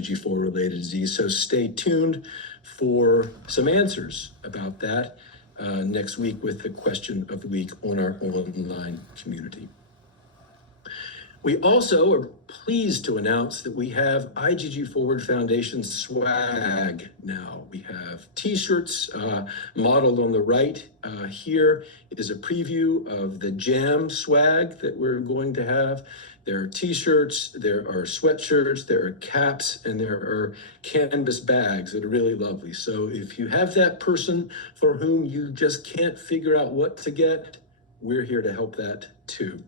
IgG4-related disease. So stay tuned for some answers about that next week with the question of the week on our online community. We also are pleased to announce that we have IgG Forward Foundation swag now. We have t-shirts modeled on the right. Here is a preview of the Jam swag that we're going to have. There are t-shirts, there are sweatshirts, there are caps, and there are canvas bags that are really lovely. So if you have that person for whom you just can't figure out what to get, we're here to help that too.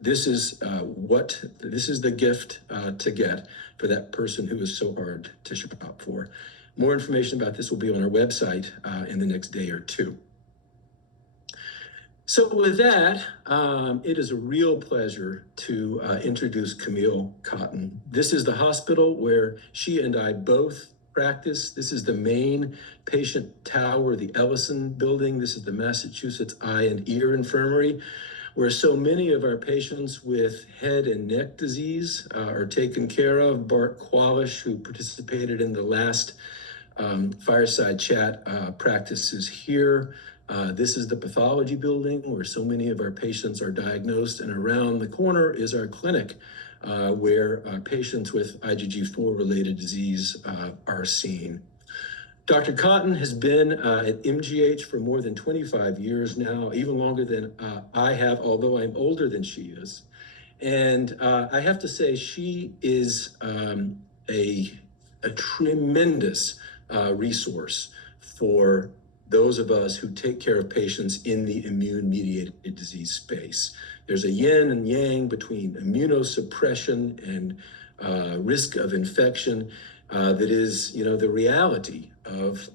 This is the gift to get for that person who is so hard to shop for. More information about this will be on our website in the next day or two. So with that, it is a real pleasure to introduce Camille Cotton. This is the hospital where she and I both practice. This is the main patient tower, the Ellison building. This is the Massachusetts Eye and Ear Infirmary, where so many of our patients with head and neck disease are taken care of. Bart Qualish, who participated in the last fireside chat, practices here. This is the pathology building where so many of our patients are diagnosed, and around the corner is our clinic where patients with IgG4-related disease are seen. Dr. Cotton has been at MGH for more than 25 years now, even longer than I have, although I'm older than she is. And I have to say, she is a tremendous resource for those of us who take care of patients in the immune-mediated disease space. There's a yin and yang between immunosuppression and risk of infection that is, the reality of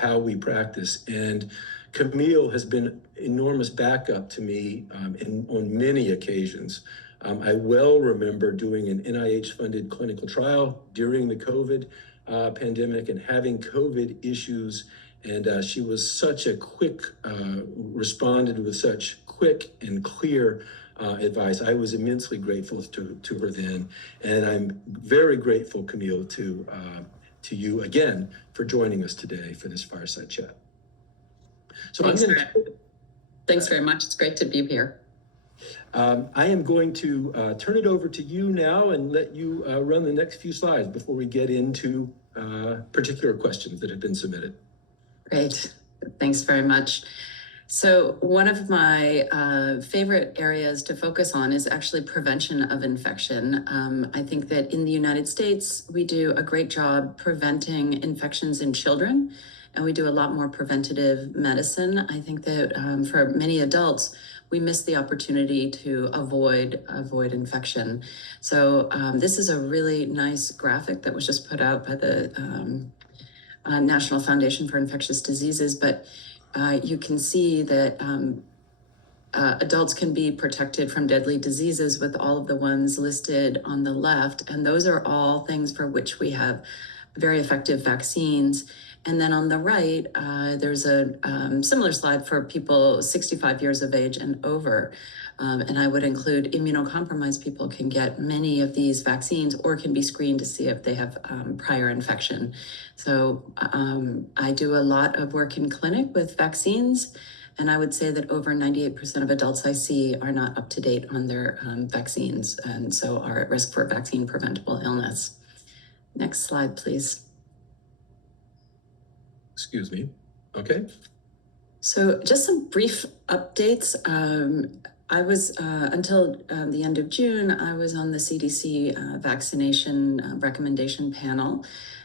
how we practice. And Camille has been enormous backup to me on many occasions. I well remember doing an NIH-funded clinical trial during the COVID pandemic and having COVID issues. And she was such a responded with such quick and clear advice. I was immensely grateful to her then. And I'm very grateful, Camille, to you again for joining us today for this fireside chat. So Thanks very much. It's great to be here. I am going to turn it over to you now and let you run the next few slides before we get into particular questions that have been submitted. Great. Thanks very much. So one of my favorite areas to focus on is actually prevention of infection. I think that in the United States, we do a great job preventing infections in children, and we do a lot more preventative medicine. I think that for many adults, we miss the opportunity to avoid infection. So this is a really nice graphic that was just put out by the National Foundation for Infectious Diseases, but you can see that adults can be protected from deadly diseases with all of the ones listed on the left, and those are all things for which we have very effective vaccines. And then on the right, there's a similar slide for people 65 years of age and over. And I would include immunocompromised people can get many of these vaccines or can be screened to see if they have prior infection. So I do a lot of work in clinic with vaccines, and I would say that over 98% of adults I see are not up to date on their vaccines, and so are at risk for vaccine preventable illness. Next slide, please. Excuse me. Okay. So just some brief updates. I was, until the end of June, I was on the CDC vaccination recommendation panel.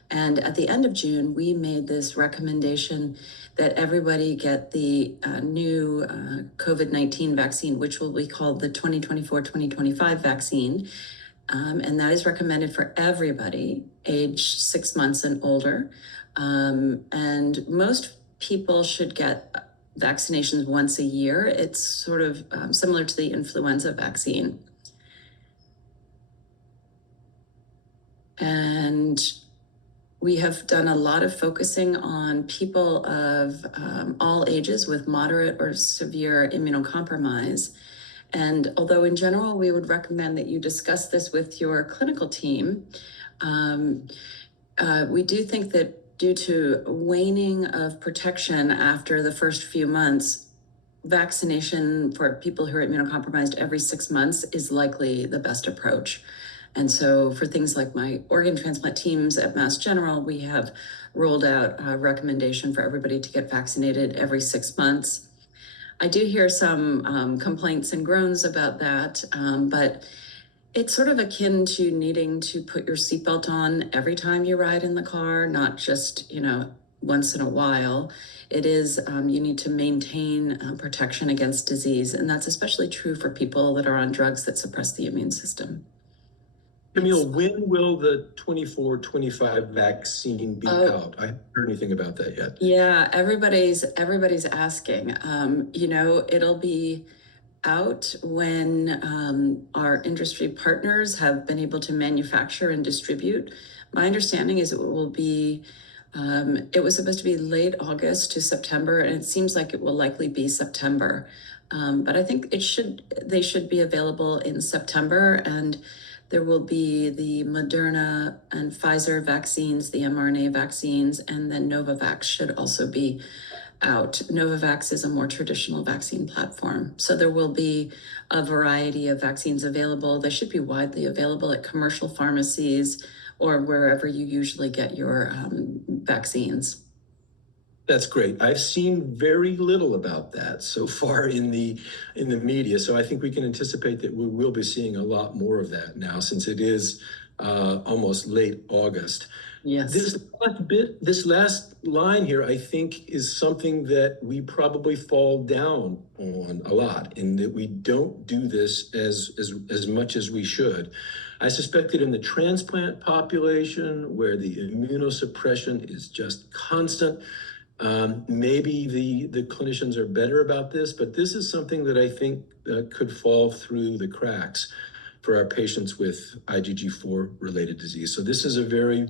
And at the end of June, we made this recommendation that everybody get the new COVID-19 vaccine, which will be called the 2024-2025 vaccine. And that is recommended for everybody age 6 months and older. And most people should get vaccinations once a year. It's sort of similar to the influenza vaccine. And we have done a lot of focusing on people of all ages with moderate or severe immunocompromise. And although in general, we would recommend that you discuss this with your clinical team, We do think that due to waning of protection after the first few months, vaccination for people who are immunocompromised every 6 months is likely the best approach. And so for things like my organ transplant teams at Mass General, we have rolled out a recommendation for everybody to get vaccinated every 6 months. I do hear some complaints and groans about that, but it's sort of akin to needing to put your seatbelt on every time you ride in the car, not just, once in a while. It is, you need to maintain protection against disease. And that's especially true for people that are on drugs that suppress the immune system. Camille, when will the 24-25 vaccine be out? I haven't heard anything about that yet. Yeah, everybody's asking. It'll be out when our industry partners have been able to manufacture and distribute. My understanding is it will be, it was supposed to be late August to September, and it seems like it will likely be September. But I think they should be available in September, and there will be the Moderna and Pfizer vaccines, the mRNA vaccines, and then Novavax should also be out. Novavax is a more traditional vaccine platform. So there will be a variety of vaccines available. They should be widely available at commercial pharmacies or wherever you usually get your vaccines. That's great. I've seen very little about that so far in the media. So I think we can anticipate that we will be seeing a lot more of that now, since it is almost late August. Yes. This last line here, I think, is something that we probably fall down on a lot, in that we don't do this as much as we should. I suspect that in the transplant population, where the immunosuppression is just constant, maybe the clinicians are better about this, but this is something that I think could fall through the cracks for our patients with IgG4 related disease. So this is a very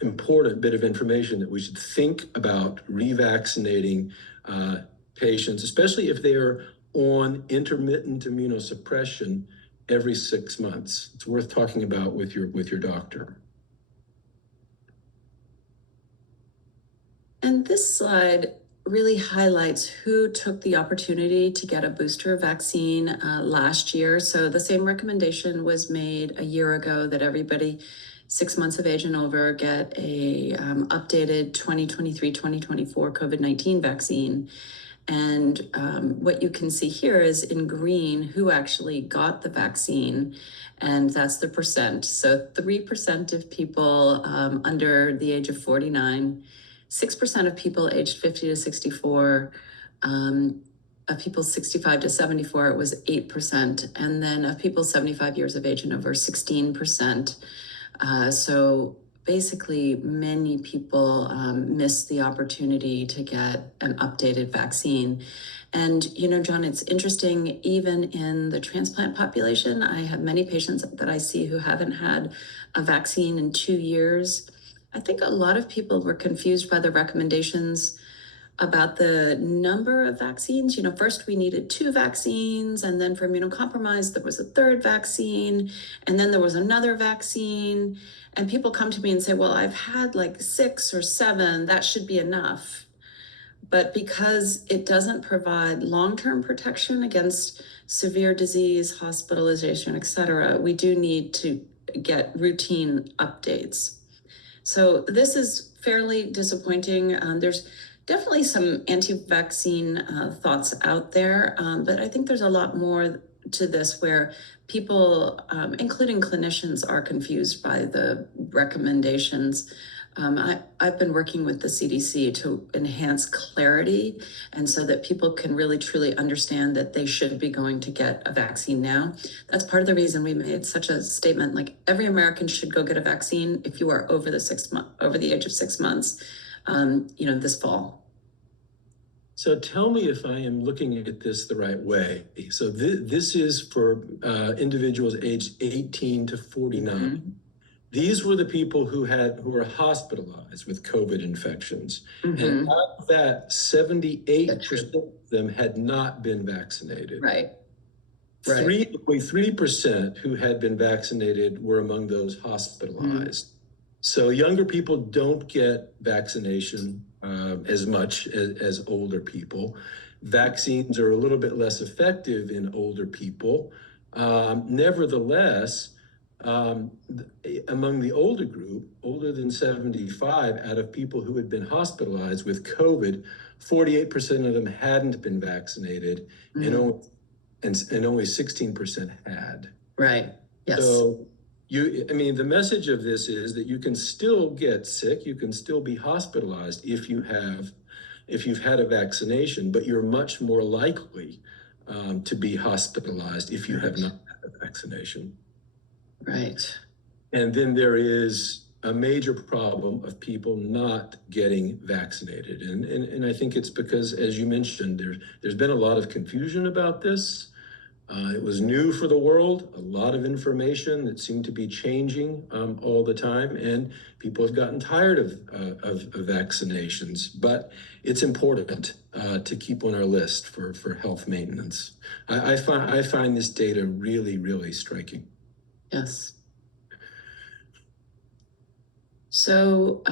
important bit of information that we should think about revaccinating patients, especially if they are on intermittent immunosuppression every 6 months. It's worth talking about with your doctor. And this slide really highlights who took the opportunity to get a booster vaccine last year. So the same recommendation was made a year ago that everybody 6 months of age and over get a updated 2023-2024 COVID-19 vaccine. And what you can see here is in green who actually got the vaccine, and that's the percent. So 3% of people under the age of 49, 6% of people aged 50 to 64, of people 65 to 74, it was 8%, and then of people 75 years of age and over, 16%. So basically, many people missed the opportunity to get an updated vaccine. And, John, it's interesting, even in the transplant population, I have many patients that I see who haven't had a vaccine in 2 years. I think a lot of people were confused by the recommendations about the number of vaccines. First we needed 2 vaccines, and then for immunocompromised, there was a 3rd vaccine, and then there was another vaccine. And people come to me and say, well, I've had like 6 or 7, that should be enough. But because it doesn't provide long-term protection against severe disease, hospitalization, et cetera, we do need to get routine updates. So this is fairly disappointing. There's definitely some anti-vaccine thoughts out there, but I think there's a lot more to this where people, including clinicians, are confused by the recommendations. I've been working with the CDC to enhance clarity, and so that people can really truly understand that they should be going to get a vaccine now. That's part of the reason we made such a statement, like every American should go get a vaccine if you are over the age of 6 months, this fall. So tell me if I am looking at this the right way. So this is for individuals aged 18 to 49. Mm-hmm. These were the people who were hospitalized with COVID infections. Mm-hmm. And out of that, 78% of them had not been vaccinated. Right. Right. Only 3% who had been vaccinated were among those hospitalized. So younger people don't get vaccination as much as older people. Vaccines are a little bit less effective in older people. Nevertheless, among the older group, older than 75, out of people who had been hospitalized with COVID, 48% of them hadn't been vaccinated, and Mm. only 16% had. Right. Yes. So I mean, the message of this is that you can still get sick, you can still be hospitalized if you've had a vaccination, but you're much more likely to be hospitalized if you have not had a vaccination. Right. And then there is a major problem of people not getting vaccinated. And I think it's because, as you mentioned, there's been a lot of confusion about this. It was new for the world, a lot of information that seemed to be changing all the time, and people have gotten tired of vaccinations. But it's important to keep on our list for health maintenance. I find this data really, really striking. Yes. So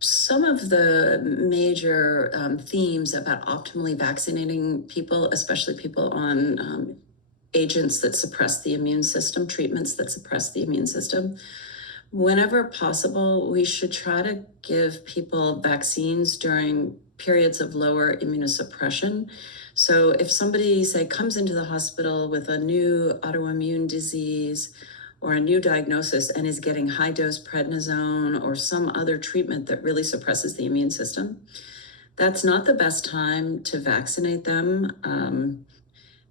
some of the major themes about optimally vaccinating people, especially people on agents that suppress the immune system, treatments that suppress the immune system, whenever possible, we should try to give people vaccines during periods of lower immunosuppression. So if somebody, say, comes into the hospital with a new autoimmune disease or a new diagnosis and is getting high dose prednisone or some other treatment that really suppresses the immune system, that's not the best time to vaccinate them.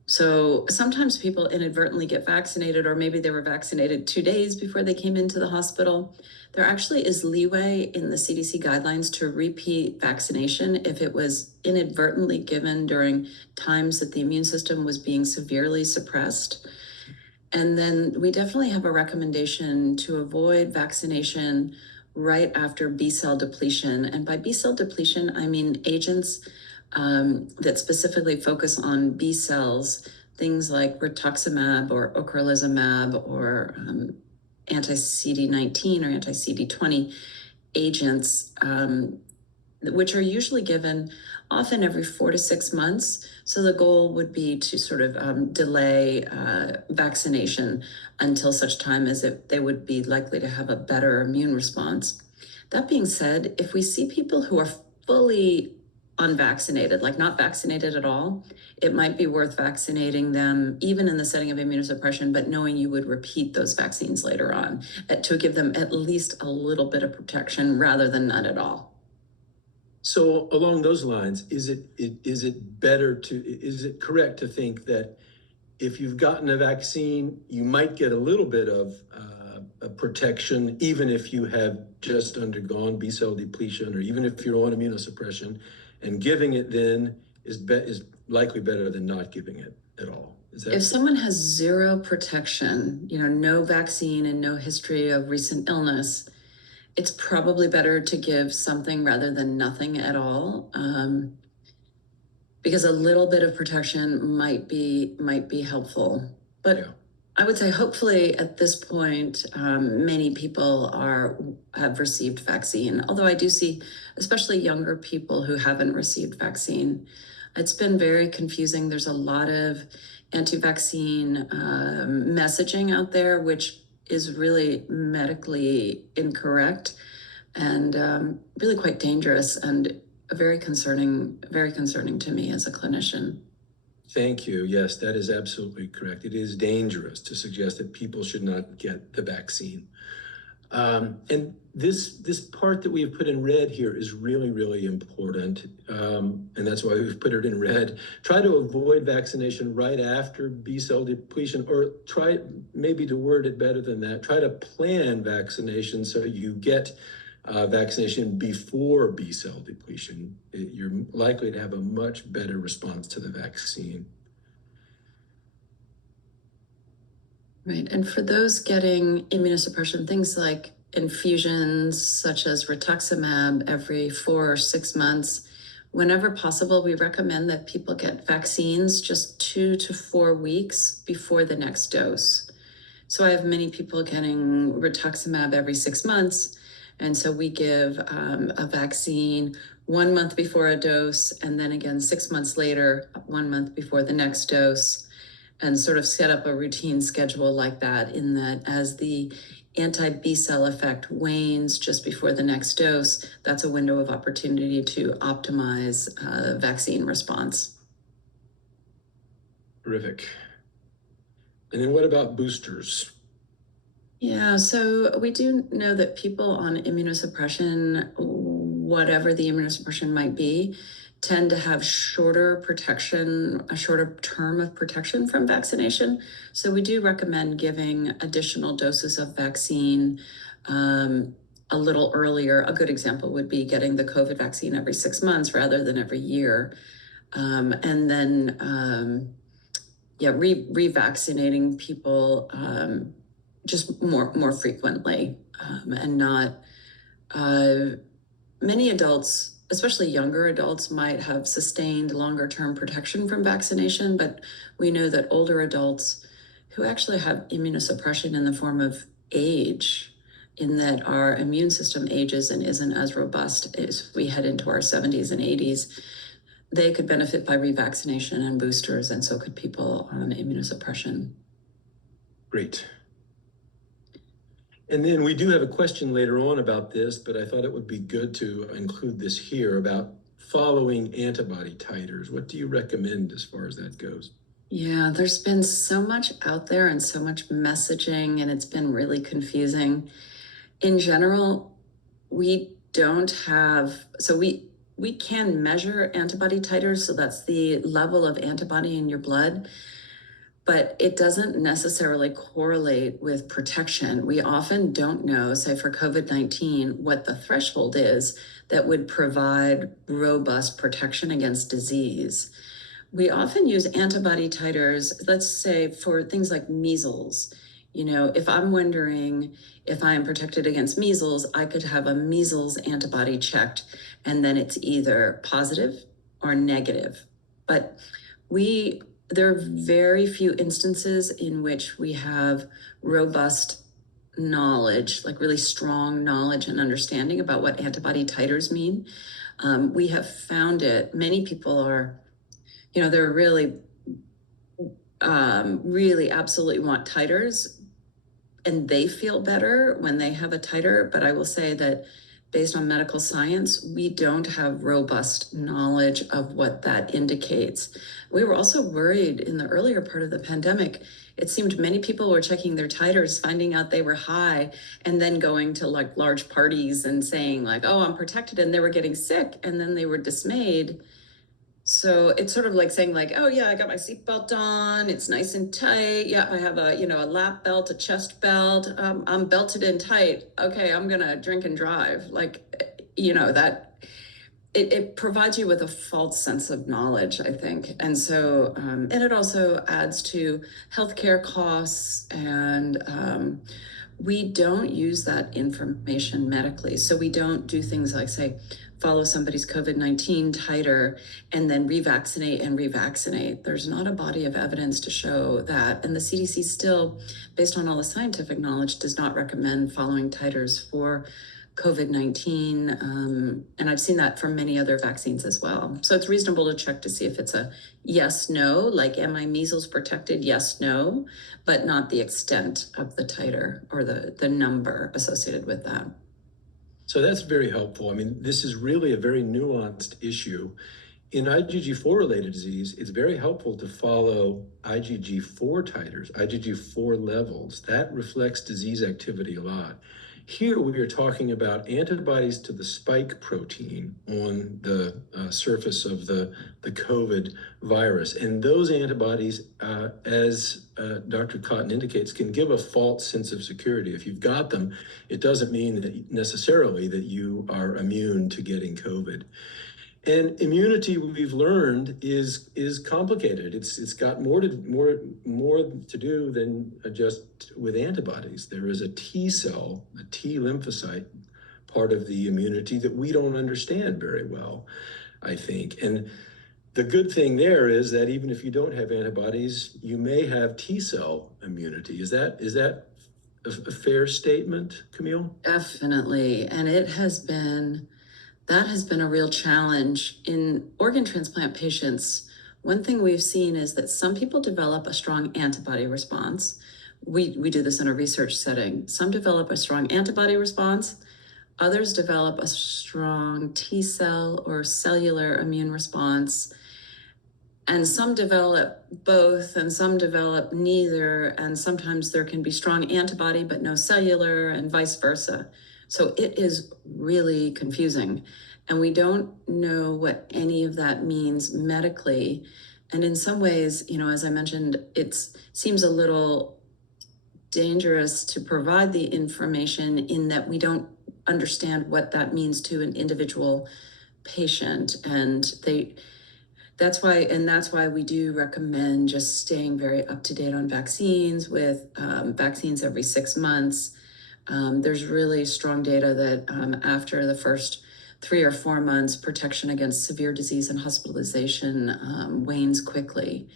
So sometimes people inadvertently get vaccinated, or maybe they were vaccinated 2 days before they came into the hospital. There actually is leeway in the CDC guidelines to repeat vaccination if it was inadvertently given during times that the immune system was being severely suppressed. And then we definitely have a recommendation to avoid vaccination right after B-cell depletion. And by B-cell depletion, I mean agents that specifically focus on B cells, things like rituximab or ocrelizumab or anti-CD19 or anti-CD20 agents, which are usually given often every 4 to 6 months. So the goal would be to sort of delay vaccination until such time as they would be likely to have a better immune response. That being said, if we see people who are fully unvaccinated, like not vaccinated at all, it might be worth vaccinating them even in the setting of immunosuppression, but knowing you would repeat those vaccines later on to give them at least a little bit of protection rather than none at all. So along those lines, is it correct to think that if you've gotten a vaccine, you might get a little bit of protection, even if you have just undergone B-cell depletion, or even if you're on immunosuppression, and giving it then is likely better than not giving it at all? If someone has zero protection, no vaccine and no history of recent illness, it's probably better to give something rather than nothing at all, because a little bit of protection might be helpful. But yeah. I would say hopefully at this point, many people have received vaccine, although I do see especially younger people who haven't received vaccine. It's been very confusing. There's a lot of anti-vaccine messaging out there, which is really medically incorrect and really quite dangerous and very concerning to me as a clinician. Thank you. Yes, that is absolutely correct. It is dangerous to suggest that people should not get the vaccine. And this part that we have put in red here is really, really important. And that's why we've put it in red. Try to avoid vaccination right after B-cell depletion, or try maybe to word it better than that. Try to plan vaccination so you get vaccination before B-cell depletion. You're likely to have a much better response to the vaccine. Right, and for those getting immunosuppression, things like infusions such as rituximab every 4 or 6 months, whenever possible, we recommend that people get vaccines just 2 to 4 weeks before the next dose. So I have many people getting rituximab every 6 months. And so we give a vaccine 1 month before a dose, and then again 6 months later, 1 month before the next dose, and sort of set up a routine schedule like that, in that as the anti-B cell effect wanes just before the next dose, that's a window of opportunity to optimize vaccine response. Terrific. And then what about boosters? Yeah, so we do know that people on immunosuppression, whatever the immunosuppression might be, tend to have shorter protection, a shorter term of protection from vaccination. So we do recommend giving additional doses of vaccine a little earlier. A good example would be getting the COVID vaccine every 6 months rather than every year. And then, revaccinating people just more frequently, and not many adults, especially younger adults, might have sustained longer term protection from vaccination, but we know that older adults who actually have immunosuppression in the form of age, in that our immune system ages and isn't as robust as we head into our 70s and 80s, they could benefit by revaccination and boosters, and so could people on immunosuppression. Great. And then we do have a question later on about this, but I thought it would be good to include this here about following antibody titers. What do you recommend as far as that goes? Yeah, there's been so much out there and so much messaging, and it's been really confusing. In general, we don't have, so we can measure antibody titers, so that's the level of antibody in your blood, but it doesn't necessarily correlate with protection. We often don't know, say for COVID-19, what the threshold is that would provide robust protection against disease. We often use antibody titers, let's say for things like measles. You know, if I'm wondering if I am protected against measles, I could have a measles antibody checked, and then it's either positive or negative. But there are very few instances in which we have robust knowledge, like really strong knowledge and understanding about what antibody titers mean. We have found it, many people are, they're really absolutely want titers, and they feel better when they have a titer. But I will say that based on medical science, we don't have robust knowledge of what that indicates. We were also worried in the earlier part of the pandemic. It seemed many people were checking their titers, finding out they were high, and then going to like large parties and saying like, oh, I'm protected, and they were getting sick, and then they were dismayed. So it's sort of like saying like, oh yeah, I got my seatbelt on, it's nice and tight. Yeah, I have a lap belt, a chest belt. I'm belted in tight. Okay, I'm gonna drink and drive. Like, that it provides you with a false sense of knowledge, I think. And so, and it also adds to healthcare costs, and we don't use that information medically. So we don't do things like, say, follow somebody's COVID-19 titer and then revaccinate and revaccinate. There's not a body of evidence to show that. And the CDC still, based on all the scientific knowledge, does not recommend following titers for COVID-19. And I've seen that from many other vaccines as well. So it's reasonable to check to see if it's a yes, no, like, am I measles protected? Yes, no, but not the extent of the titer or the number associated with that. So that's very helpful. I mean, this is really a very nuanced issue. In IgG4 related disease, it's very helpful to follow IgG4 titers, IgG4 levels. That reflects disease activity a lot. Here we are talking about antibodies to the spike protein on the surface of the COVID virus. And those antibodies, as Dr. Cotton indicates, can give a false sense of security. If you've got them, it doesn't mean that necessarily that you are immune to getting COVID. And immunity, we've learned, is complicated. It's got more to do than just with antibodies. There is a T cell, a T lymphocyte part of the immunity that we don't understand very well. I think. And the good thing there is that even if you don't have antibodies, you may have T cell immunity. Is that a fair statement, Camille? Definitely. And that has been a real challenge in organ transplant patients. One thing we've seen is that some people develop a strong antibody response. We do this in a research setting. Some develop a strong antibody response. Others develop a strong T cell or cellular immune response. And some develop both, and some develop neither. And sometimes there can be strong antibody, but no cellular, and vice versa. So it is really confusing. And we don't know what any of that means medically. And in some ways, as I mentioned, it seems a little dangerous to provide the information in that we don't understand what that means to an individual patient. And that's why we do recommend just staying very up to date on vaccines with vaccines every 6 months. There's really strong data that after the first 3 or 4 months, protection against severe disease and hospitalization wanes quickly.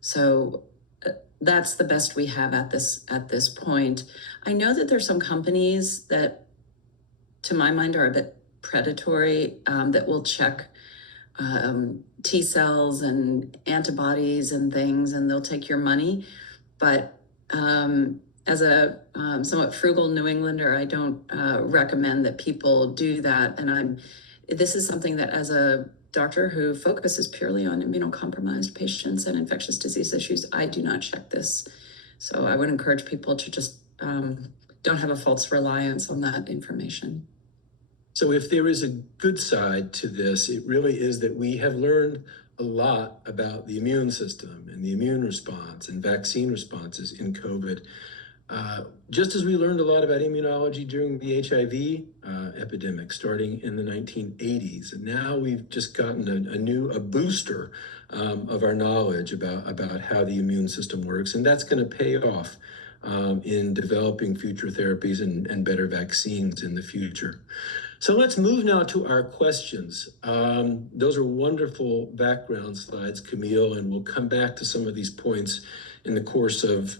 So that's the best we have at this point. I know that there's some companies that, to my mind, are a bit predatory that will check T cells and antibodies and things, and they'll take your money. But as a somewhat frugal New Englander, I don't recommend that people do that. And this is something that, as a doctor who focuses purely on immunocompromised patients and infectious disease issues, I do not check this. So I would encourage people to just don't have a false reliance on that information. So if there is a good side to this, it really is that we have learned a lot about the immune system and the immune response and vaccine responses in COVID. Just as we learned a lot about immunology during the HIV epidemic starting in the 1980s. And now we've just gotten a booster of our knowledge about how the immune system works. And that's going to pay off in developing future therapies and better vaccines in the future. So let's move now to our questions. Those are wonderful background slides, Camille, and we'll come back to some of these points in the course of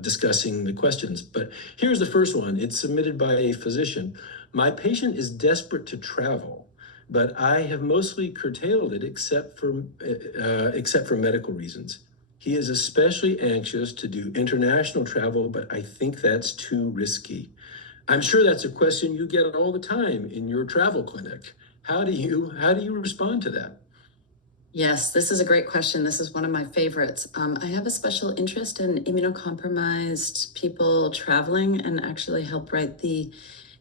discussing the questions. But here's the first one. It's submitted by a physician. My patient is desperate to travel, but I have mostly curtailed it except for medical reasons. He is especially anxious to do international travel, but I think that's too risky. I'm sure that's a question you get all the time in your travel clinic. How do you respond to that? Yes, this is a great question. This is one of my favorites. I have a special interest in immunocompromised people traveling, and actually help write the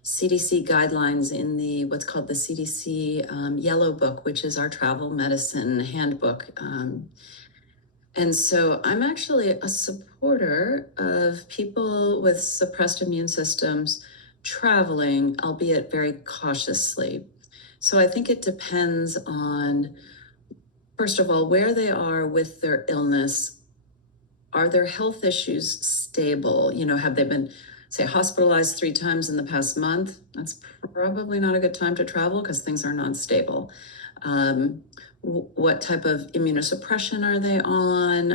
CDC guidelines in what's called the CDC Yellow Book, which is our travel medicine handbook. And so I'm actually a supporter of people with suppressed immune systems traveling, albeit very cautiously. So I think it depends on, first of all, where they are with their illness. Are their health issues stable? Have they been, say, hospitalized 3 times in the past month? That's probably not a good time to travel because things are not stable. What type of immunosuppression are they on?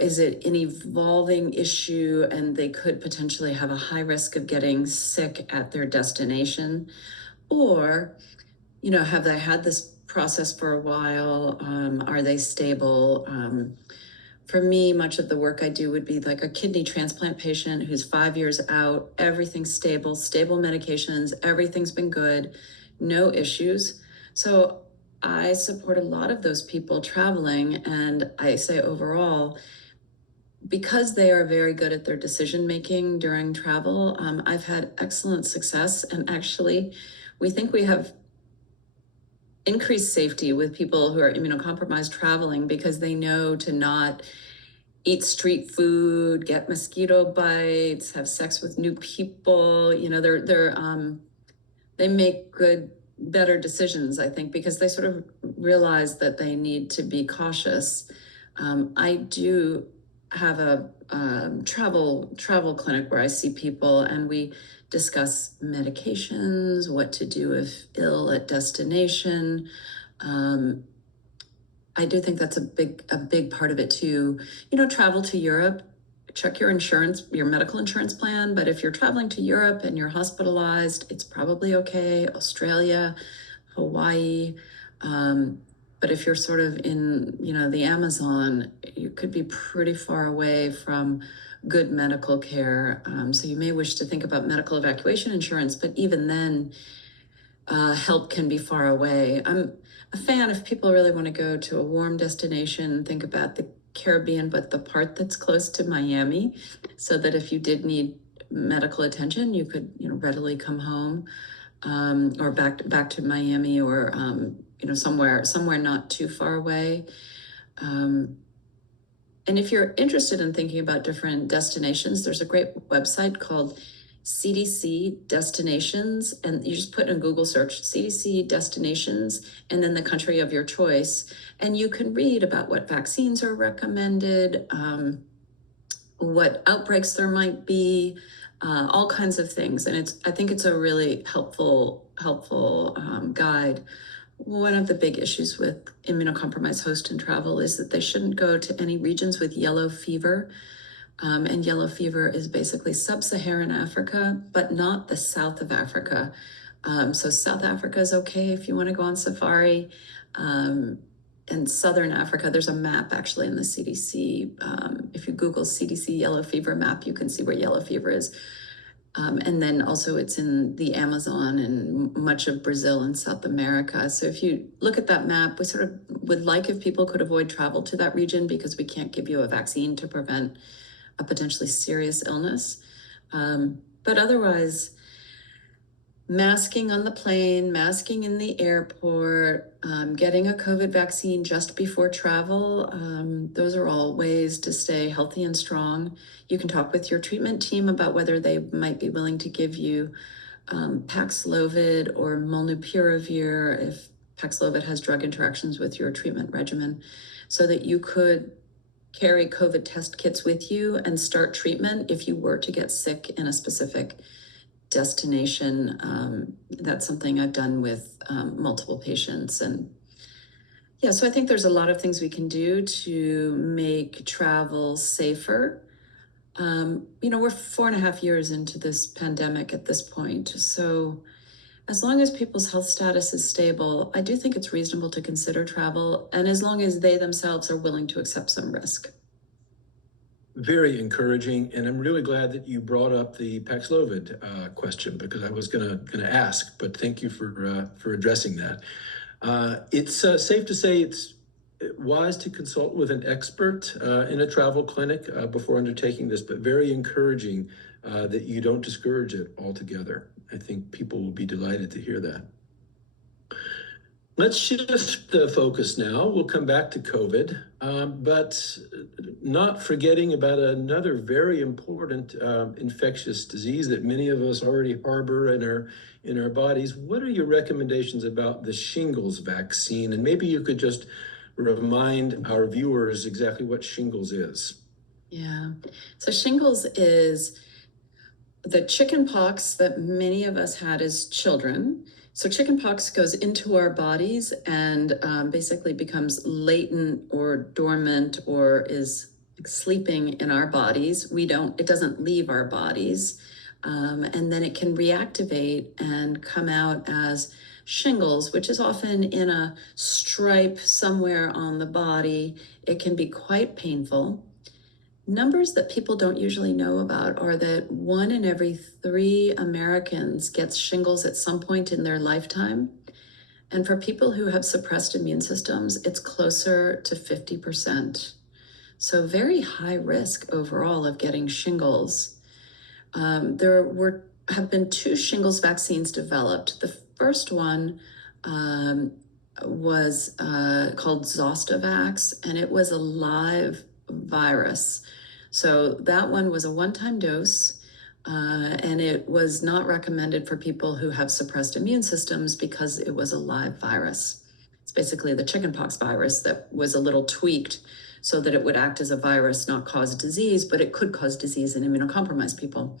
Is it an evolving issue and they could potentially have a high risk of getting sick at their destination? Or, have they had this process for a while? Are they stable? For me, much of the work I do would be like a kidney transplant patient who's 5 years out, everything's stable medications, everything's been good, no issues. So I support a lot of those people traveling, and I say overall, because they are very good at their decision making during travel, I've had excellent success. And actually, we think we have increased safety with people who are immunocompromised traveling because they know to not eat street food, get mosquito bites, have sex with new people. They make better decisions, I think, because they sort of realize that they need to be cautious. I do have a travel clinic where I see people, and we discuss medications, what to do if ill at destination. I do think that's a big part of it too. Travel to Europe, check your insurance, your medical insurance plan. But if you're traveling to Europe and you're hospitalized, it's probably okay. Australia, Hawaii. But if you're sort of in, the Amazon, you could be pretty far away from good medical care. So you may wish to think about medical evacuation insurance, but even then, help can be far away. I'm a fan if people really want to go to a warm destination, think about the Caribbean, but the part that's close to Miami, so that if you did need medical attention, you could, readily come home, or back to Miami, or somewhere not too far away. And if you're interested in thinking about different destinations, there's a great website called CDC Destinations, and you just put in Google search CDC Destinations and then the country of your choice, and you can read about what vaccines are recommended, what outbreaks there might be, all kinds of things. And I think it's a really helpful guide. One of the big issues with immunocompromised hosts in travel is that they shouldn't go to any regions with yellow fever. And yellow fever is basically sub-Saharan Africa, but not the south of Africa. So South Africa is okay if you want to go on safari. And Southern Africa, there's a map actually in the CDC. If you Google CDC yellow fever map, you can see where yellow fever is. And then also it's in the Amazon and much of Brazil and South America. So if you look at that map, we sort of would like if people could avoid travel to that region, because we can't give you a vaccine to prevent a potentially serious illness. But otherwise, masking on the plane, masking in the airport, getting a COVID vaccine just before travel, those are all ways to stay healthy and strong. You can talk with your treatment team about whether they might be willing to give you Paxlovid or Molnupiravir if Paxlovid has drug interactions with your treatment regimen, so that you could carry COVID test kits with you and start treatment if you were to get sick in a specific destination. That's something I've done with multiple patients. And yeah, so I think there's a lot of things we can do to make travel safer. We're 4.5 years into this pandemic at this point. So as long as people's health status is stable, I do think it's reasonable to consider travel, and as long as they themselves are willing to accept some risk. Very encouraging, and I'm really glad that you brought up the Paxlovid question, because I was gonna ask, but thank you for addressing that. It's safe to say it's wise to consult with an expert in a travel clinic before undertaking this, but very encouraging that you don't discourage it altogether. I think people will be delighted to hear that. Let's shift the focus now. We'll come back to COVID, but not forgetting about another very important infectious disease that many of us already harbor in our bodies. What are your recommendations about the shingles vaccine? And maybe you could just remind our viewers exactly what shingles is. Yeah, so shingles is the chicken pox that many of us had as children. So chickenpox goes into our bodies and basically becomes latent or dormant, or is sleeping in our bodies. It doesn't leave our bodies. And then it can reactivate and come out as shingles, which is often in a stripe somewhere on the body. It can be quite painful. Numbers that people don't usually know about are that 1 in every 3 Americans gets shingles at some point in their lifetime. And for people who have suppressed immune systems, it's closer to 50%. So very high risk overall of getting shingles. There have been 2 shingles vaccines developed. The first one was called Zostavax, and it was a live virus. So that one was a one-time dose, and it was not recommended for people who have suppressed immune systems because it was a live virus. It's basically the chickenpox virus that was a little tweaked so that it would act as a virus, not cause disease, but it could cause disease in immunocompromised people.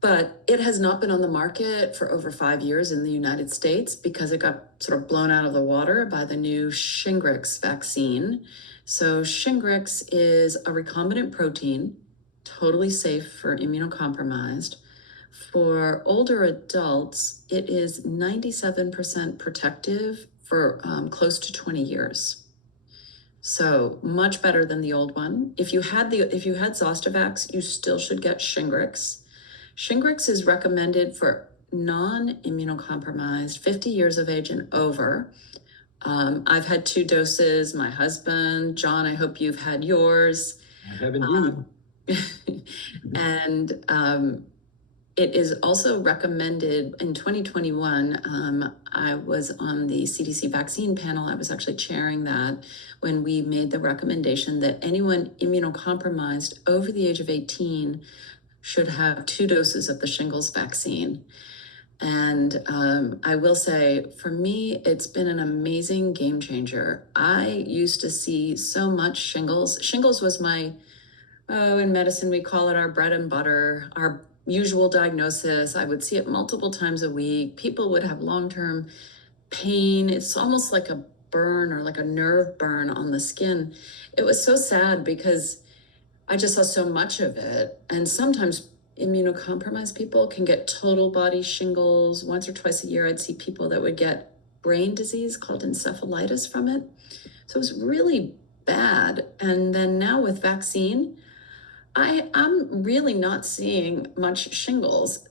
But it has not been on the market for over 5 years in the United States because it got sort of blown out of the water by the new Shingrix vaccine. So Shingrix is a recombinant protein, totally safe for immunocompromised. For older adults, it is 97% protective for close to 20 years. So much better than the old one. If you had Zostavax, you still should get Shingrix. Shingrix is recommended for non-immunocompromised, 50 years of age and over. I've had 2 doses. My husband, John, I hope you've had yours. I have indeed. And it is also recommended in 2021. I was on the CDC vaccine panel. I was actually chairing that when we made the recommendation that anyone immunocompromised over the age of 18 should have 2 doses of the shingles vaccine. And I will say, for me, it's been an amazing game changer. I used to see so much shingles. Shingles was my, in medicine, we call it our bread and butter, our usual diagnosis. I would see it multiple times a week. People would have long-term pain. It's almost like a burn or like a nerve burn on the skin. It was so sad because I just saw so much of it. And sometimes immunocompromised people can get total body shingles. Once or twice a year, I'd see people that would get brain disease called encephalitis from it. So it was really bad. And then now with vaccine, I'm really not seeing much shingles.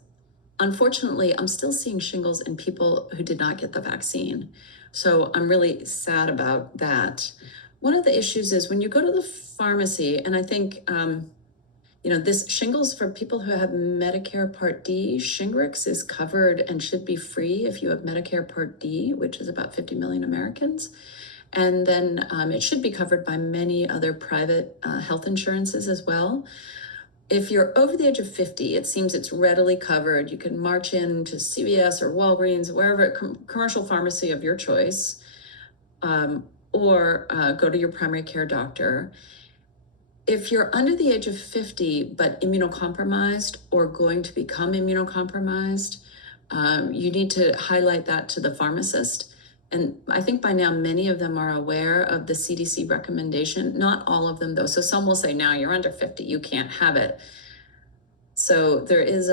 Unfortunately, I'm still seeing shingles in people who did not get the vaccine. So I'm really sad about that. One of the issues is when you go to the pharmacy, and I think, this shingles for people who have Medicare Part D, Shingrix is covered and should be free if you have Medicare Part D, which is about 50 million Americans. And then it should be covered by many other private health insurances as well. If you're over the age of 50, it seems it's readily covered. You can march into CVS or Walgreens, wherever, commercial pharmacy of your choice, or go to your primary care doctor. If you're under the age of 50, but immunocompromised or going to become immunocompromised, you need to highlight that to the pharmacist. And I think by now, many of them are aware of the CDC recommendation, not all of them though. So some will say, now you're under 50, you can't have it. So there is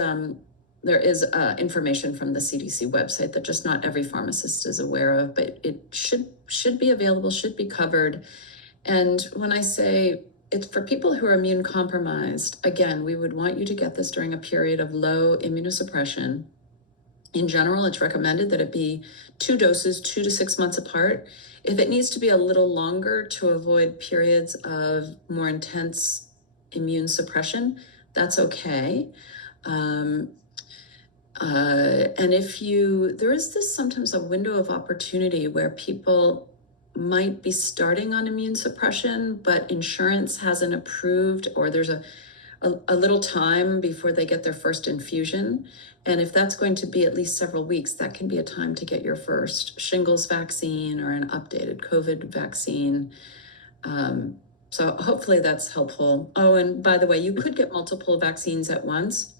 information from the CDC website that just not every pharmacist is aware of, but it should be available, should be covered. And when I say it's for people who are immune compromised, again, we would want you to get this during a period of low immunosuppression. In general, it's recommended that it be 2 doses, 2 to 6 months apart. If it needs to be a little longer to avoid periods of more intense immune suppression, that's okay. And there is sometimes a window of opportunity where people might be starting on immune suppression, but insurance hasn't approved, or there's a little time before they get their first infusion. And if that's going to be at least several weeks, that can be a time to get your first shingles vaccine or an updated COVID vaccine. So hopefully that's helpful. Oh, and by the way, you could get multiple vaccines at once.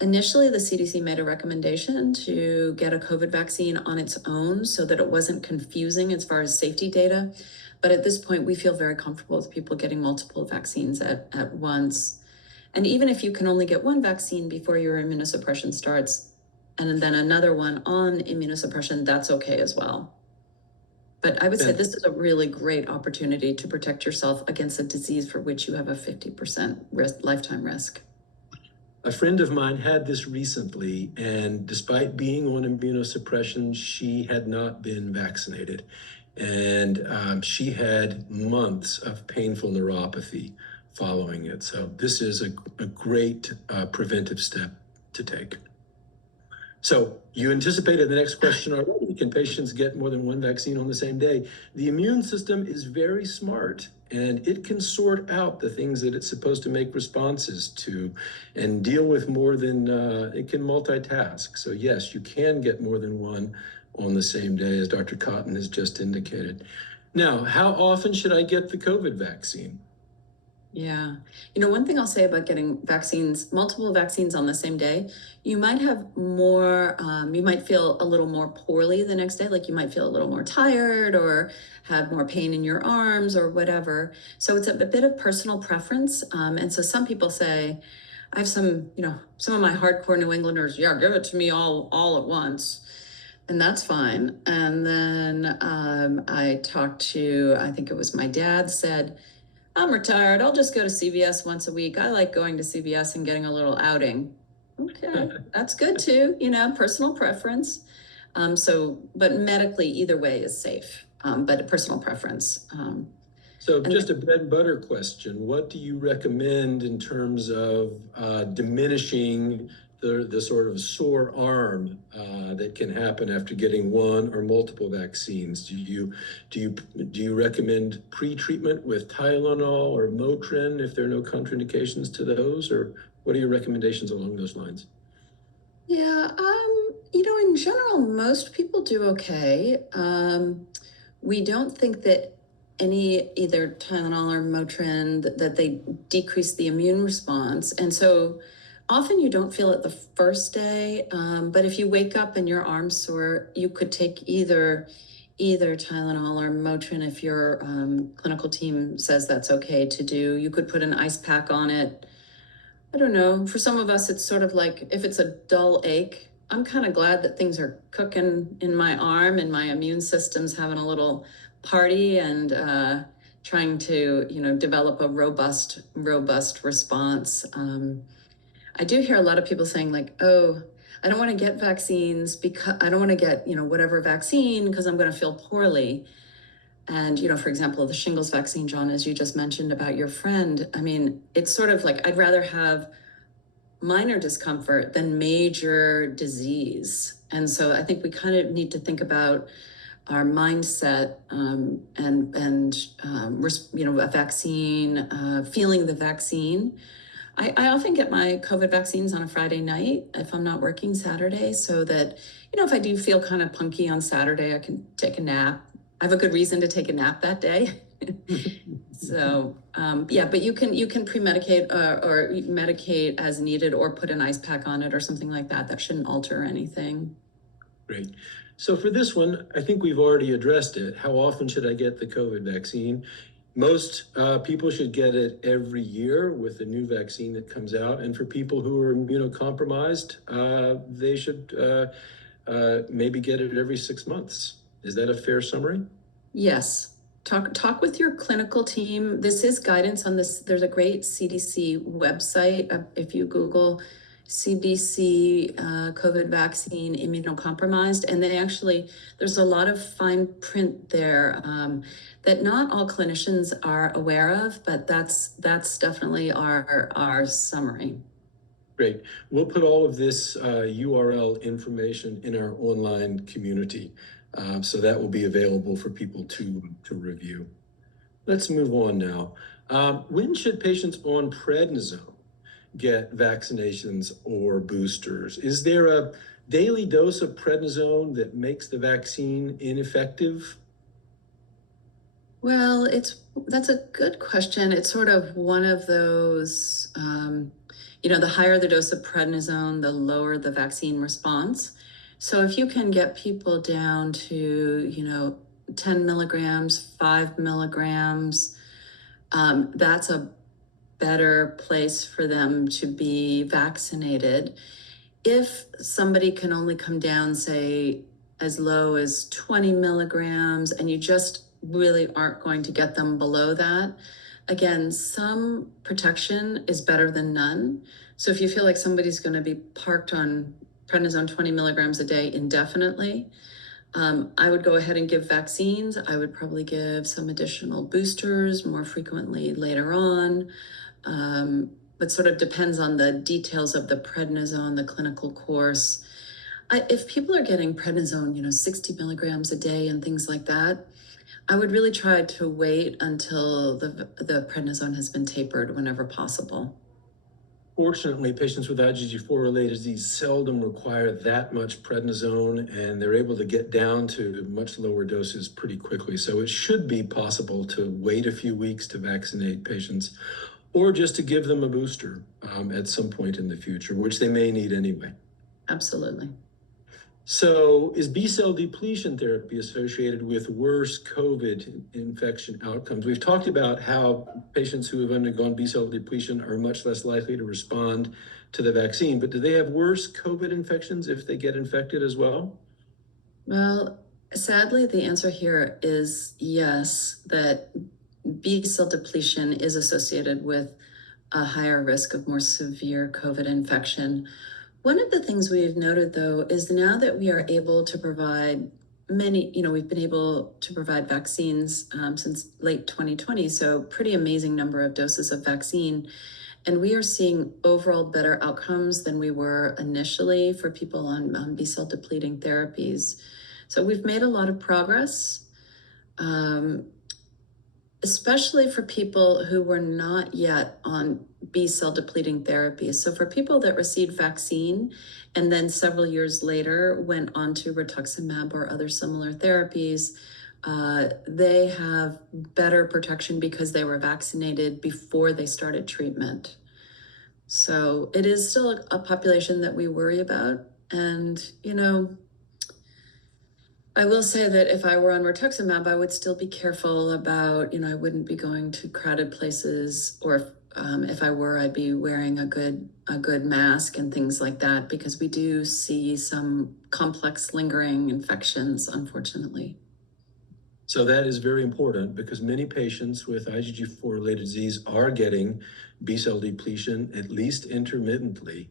Initially, the CDC made a recommendation to get a COVID vaccine on its own so that it wasn't confusing as far as safety data. But at this point, we feel very comfortable with people getting multiple vaccines at once. And even if you can only get one vaccine before your immunosuppression starts, and then another one on immunosuppression, that's okay as well. But I would say this is a really great opportunity to protect yourself against a disease for which you have a 50% lifetime risk. A friend of mine had this recently, and despite being on immunosuppression, she had not been vaccinated. And she had months of painful neuropathy following it. So this is a great preventive step to take. So you anticipated the next question already. Can patients get more than one vaccine on the same day? The immune system is very smart, and it can sort out the things that it's supposed to make responses to and deal with more than, it can multitask. So yes, you can get more than one on the same day, as Dr. Cotton has just indicated. Now, how often should I get the COVID vaccine? Yeah. One thing I'll say about getting vaccines, multiple vaccines on the same day, you might have more, you might feel a little more poorly the next day. Like you might feel a little more tired or have more pain in your arms or whatever. So it's a bit of personal preference. And so some people say, I have some of my hardcore New Englanders, yeah, give it to me all at once. And that's fine. And then I talked to, I think it was my dad said, I'm retired. I'll just go to CVS once a week. I like going to CVS and getting a little outing. Okay, that's good too, personal preference. But medically, either way is safe, but a personal preference. So just a bread and butter question. What do you recommend in terms of diminishing the sort of sore arm that can happen after getting one or multiple vaccines? Do you recommend pre-treatment with Tylenol or Motrin if there are no contraindications to those, or what are your recommendations along those lines? Yeah, in general, most people do okay. We don't think that any either Tylenol or Motrin that they decrease the immune response, and so often you don't feel it the first day. But if you wake up and your arm's sore, you could take either Tylenol or Motrin if your clinical team says that's okay to do. You could put an ice pack on it. I don't know. For some of us, it's sort of like if it's a dull ache, I'm kind of glad that things are cooking in my arm and my immune system's having a little party and trying to, develop a robust response. I do hear a lot of people saying like, oh, I don't want to get vaccines because I don't want to get, whatever vaccine because I'm going to feel poorly. And, for example, the shingles vaccine, John, as you just mentioned about your friend, I mean, it's sort of like I'd rather have minor discomfort than major disease. And so I think we kind of need to think about our mindset a vaccine, feeling the vaccine. I often get my COVID vaccines on a Friday night if I'm not working Saturday, so that, if I do feel kind of punky on Saturday, I can take a nap. I have a good reason to take a nap that day. So, but you can pre-medicate or medicate as needed or put an ice pack on it or something like that. That shouldn't alter anything. Great. So for this one, I think we've already addressed it. How often should I get the COVID vaccine? Most people should get it every year with the new vaccine that comes out. And for people who are immunocompromised, they should maybe get it every 6 months. Is that a fair summary? Yes. Talk with your clinical team. This is guidance on this. There's a great CDC website. If you Google CDC COVID vaccine immunocompromised, and there's a lot of fine print there that not all clinicians are aware of, but that's definitely our summary. Great. We'll put all of this URL information in our online community. So that will be available for people to review. Let's move on now. When should patients on prednisone get vaccinations or boosters? Is there a daily dose of prednisone that makes the vaccine ineffective? Well, that's a good question. It's sort of one of those, the higher the dose of prednisone, the lower the vaccine response. So if you can get people down to, 10 milligrams, 5 milligrams, that's a better place for them to be vaccinated. If somebody can only come down, say, as low as 20 milligrams, and you just really aren't going to get them below that, again, some protection is better than none. So if you feel like somebody's going to be parked on prednisone 20 milligrams a day indefinitely, I would go ahead and give vaccines. I would probably give some additional boosters more frequently later on, but sort of depends on the details of the prednisone, the clinical course. If people are getting prednisone, 60 milligrams a day and things like that, I would really try to wait until the prednisone has been tapered whenever possible. Fortunately, patients with IgG4-related disease seldom require that much prednisone, and they're able to get down to much lower doses pretty quickly. So it should be possible to wait a few weeks to vaccinate patients or just to give them a booster at some point in the future, which they may need anyway. Absolutely. So is B-cell depletion therapy associated with worse COVID infection outcomes? We've talked about how patients who have undergone B-cell depletion are much less likely to respond to the vaccine, but do they have worse COVID infections if they get infected as well? Well, sadly, the answer here is yes, that B-cell depletion is associated with a higher risk of more severe COVID infection. One of the things we've noted, though, is now that we are able to provide we've been able to provide vaccines since late 2020, so pretty amazing number of doses of vaccine. And we are seeing overall better outcomes than we were initially for people on B-cell depleting therapies. So we've made a lot of progress, especially for people who were not yet on B-cell depleting therapies. So for people that received vaccine and then several years later went on to rituximab or other similar therapies, they have better protection because they were vaccinated before they started treatment. So it is still a population that we worry about. And, I will say that if I were on rituximab, I would still be careful about, I wouldn't be going to crowded places, or if I were, I'd be wearing a good mask and things like that, because we do see some complex lingering infections, unfortunately. So that is very important because many patients with IgG4 related disease are getting B-cell depletion, at least intermittently.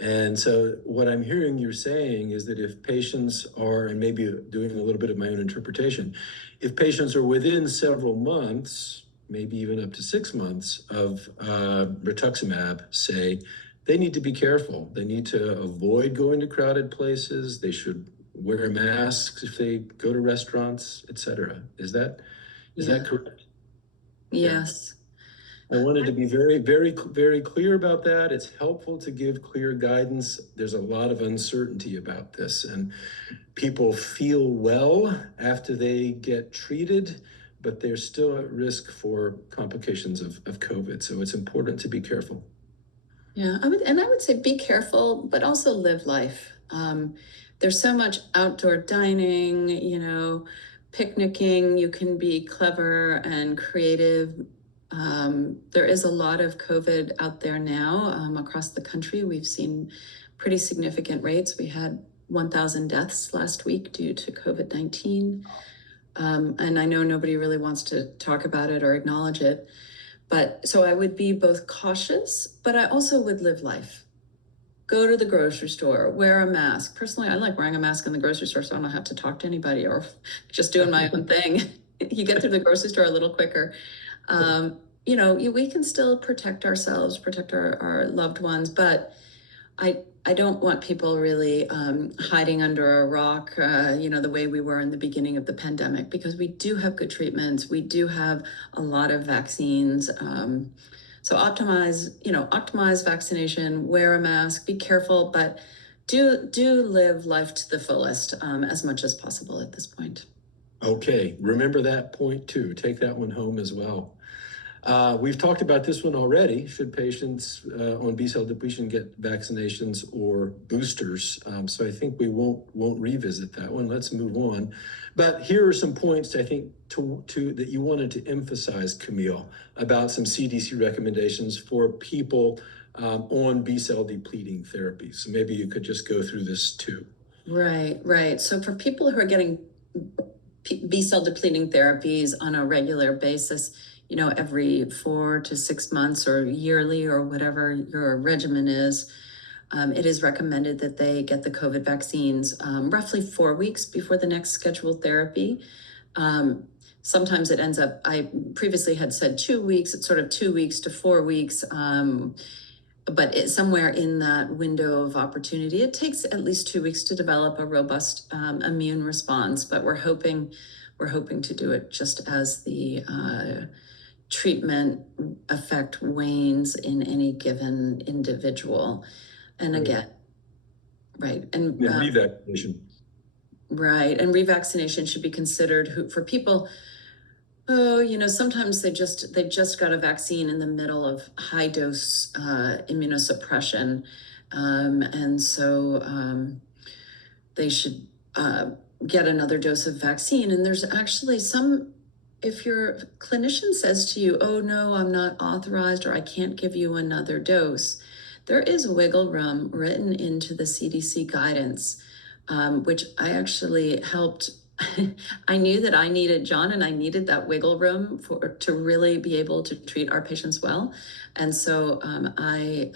And so what I'm hearing you're saying is that if patients are, and maybe doing a little bit of my own interpretation, if patients are within several months, maybe even up to 6 months of rituximab, say, they need to be careful. They need to avoid going to crowded places. They should wear masks if they go to restaurants, etc. Is that correct? Yes. I wanted to be very, very, very clear about that. It's helpful to give clear guidance. There's a lot of uncertainty about this, and people feel well after they get treated, but they're still at risk for complications of COVID. So it's important to be careful. Yeah, I would say be careful, but also live life. There's so much outdoor dining, picnicking. You can be clever and creative. There is a lot of COVID out there now across the country. We've seen pretty significant rates. We had 1,000 deaths last week due to COVID-19. And I know nobody really wants to talk about it or acknowledge it. But so I would be both cautious, but I also would live life. Go to the grocery store, wear a mask. Personally, I like wearing a mask in the grocery store so I don't have to talk to anybody or just doing my own thing. You get through the grocery store a little quicker. We can still protect ourselves, protect our loved ones, but I don't want people really hiding under a rock, the way we were in the beginning of the pandemic, because we do have good treatments. We do have a lot of vaccines. So optimize vaccination, wear a mask, be careful, but do live life to the fullest as much as possible at this point. Okay, remember that point too. Take that one home as well. We've talked about this one already. Should patients on B-cell depletion get vaccinations or boosters? So I think we won't revisit that one. Let's move on. But here are some points I think that you wanted to emphasize, Camille, about some CDC recommendations for people on B-cell depleting therapies. So maybe you could just go through this too. Right. So for people who are getting B-cell depleting therapies on a regular basis, every 4 to 6 months or yearly or whatever your regimen is, it is recommended that they get the COVID vaccines roughly 4 weeks before the next scheduled therapy. Sometimes it ends up, I previously had said 2 weeks, it's sort of 2 weeks to 4 weeks, but it's somewhere in that window of opportunity. It takes at least 2 weeks to develop a robust immune response, but we're hoping to do it just as the treatment effect wanes in any given individual. And again, right. And revaccination. Right. And revaccination should be considered for people Oh, sometimes they just got a vaccine in the middle of high dose immunosuppression, and so they should get another dose of vaccine. And there's actually if your clinician says to you, "Oh no, I'm not authorized," or "I can't give you another dose," there is wiggle room written into the CDC guidance, which I actually helped. I knew that I needed, John and I needed that wiggle room to really be able to treat our patients well. And so I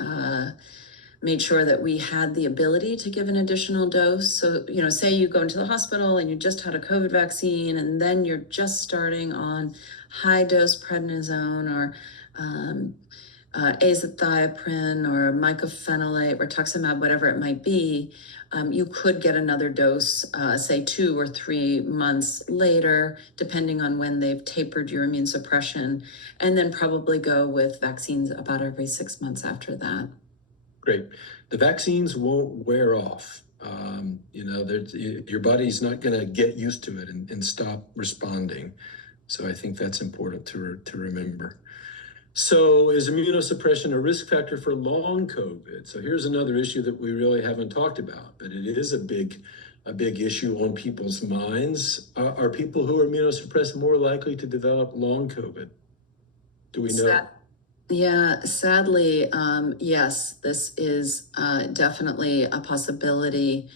made sure that we had the ability to give an additional dose. So, say you go into the hospital and you just had a COVID vaccine, and then you're just starting on high dose prednisone or azathioprine or mycophenolate, rituximab, whatever it might be, you could get another dose, say 2 or 3 months later, depending on when they've tapered your immune suppression, and then probably go with vaccines about every 6 months after that. Great. The vaccines won't wear off. Your body's not going to get used to it and stop responding. So I think that's important to remember. So is immunosuppression a risk factor for long COVID? So here's another issue that we really haven't talked about, but it is a big issue on people's minds. Are people who are immunosuppressed more likely to develop long COVID? Do we know? Yeah, sadly, yes, this is definitely a possibility.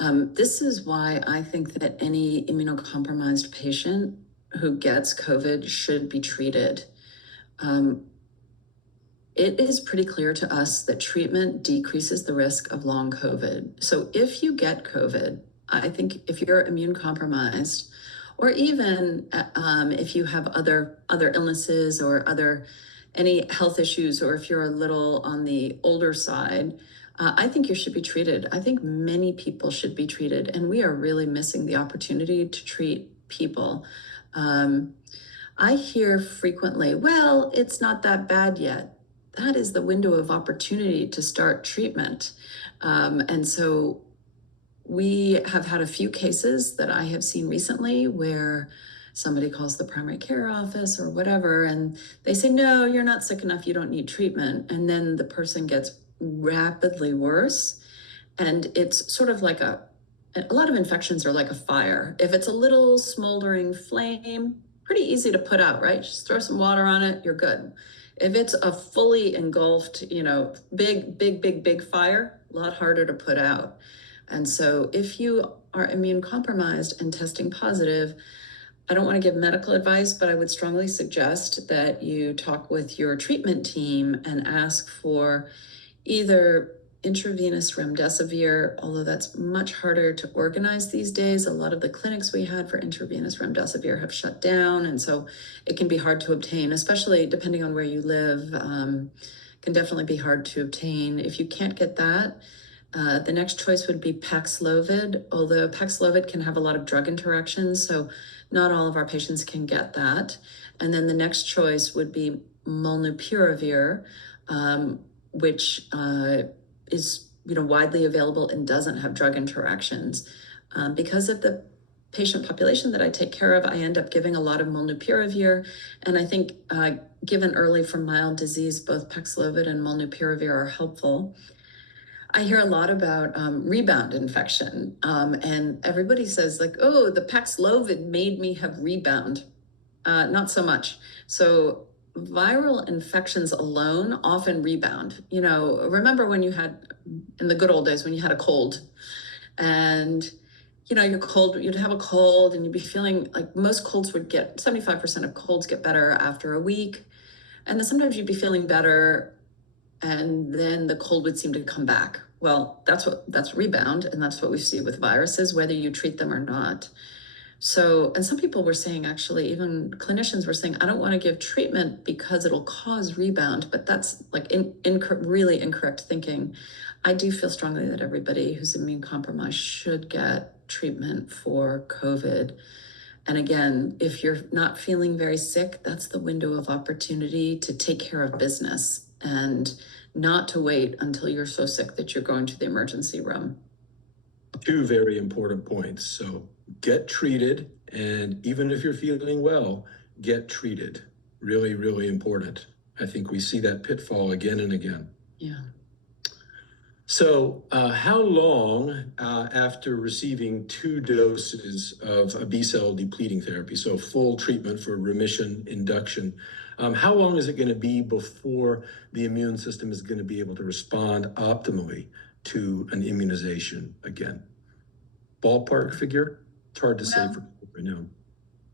This is why I think that any immunocompromised patient who gets COVID should be treated. It is pretty clear to us that treatment decreases the risk of long COVID. So if you get COVID, I think if you're immune compromised, or even if you have other illnesses or any health issues, or if you're a little on the older side, I think you should be treated. I think many people should be treated, and we are really missing the opportunity to treat people. I hear frequently, "Well, it's not that bad yet." That is the window of opportunity to start treatment. And so we have had a few cases that I have seen recently where somebody calls the primary care office or whatever, and they say, "No, you're not sick enough, you don't need treatment." And then the person gets rapidly worse. And it's sort of like a lot of infections are like a fire. If it's a little smoldering flame, pretty easy to put out, right? Just throw some water on it, you're good. If it's a fully engulfed, big fire, a lot harder to put out. And so if you are immune compromised and testing positive, I don't want to give medical advice, but I would strongly suggest that you talk with your treatment team and ask for either intravenous remdesivir, although that's much harder to organize these days. A lot of the clinics we had for intravenous remdesivir have shut down, and so it can be hard to obtain, especially depending on where you live. Can definitely be hard to obtain. If you can't get that, the next choice would be Paxlovid, although Paxlovid can have a lot of drug interactions, so not all of our patients can get that. And then the next choice would be molnupiravir, which is widely available and doesn't have drug interactions. Because of the patient population that I take care of, I end up giving a lot of molnupiravir, and I think given early for mild disease, both Paxlovid and molnupiravir are helpful. I hear a lot about rebound infection, and everybody says like, "Oh, the Paxlovid made me have rebound." Not so much. So viral infections alone often rebound. Remember when you had, in the good old days, when you had a cold and, you'd have a cold and you'd be feeling like most colds would 75% of colds get better after a week. And then sometimes you'd be feeling better and then the cold would seem to come back. Well, that's rebound. And that's what we see with viruses, whether you treat them or not. So, and some people were saying, actually, even clinicians were saying, "I don't want to give treatment because it'll cause rebound," but that's like really incorrect thinking. I do feel strongly that everybody who's immune compromised should get treatment for COVID. And again, if you're not feeling very sick, that's the window of opportunity to take care of business and not to wait until you're so sick that you're going to the emergency room. Two very important points. So get treated, and even if you're feeling well, get treated. Really, really important. I think we see that pitfall again and again. Yeah. So how long after receiving 2 doses of a B-cell depleting therapy, so full treatment for remission induction, how long is it going to be before the immune system is going to be able to respond optimally to an immunization again? Ballpark figure? It's hard to say for right now.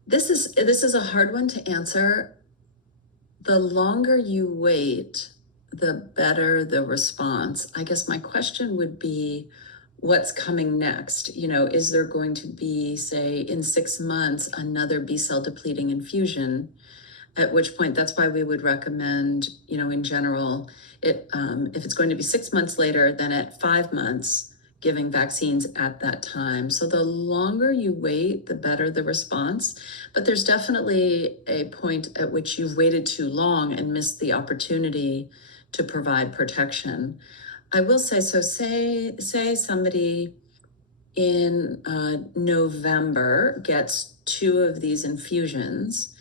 This is a hard one to answer. The longer you wait, the better the response. I guess my question would be, what's coming next? You know, is there going to be, say, in 6 months, another B-cell depleting infusion? At which point, that's why we would recommend, you know, in general, if it's going to be 6 months later, then at 5 months, giving vaccines at that time. So the longer you wait, the better the response. But there's definitely a point at which you've waited too long and missed the opportunity to provide protection. I will say, so say somebody in November gets 2 of these infusions,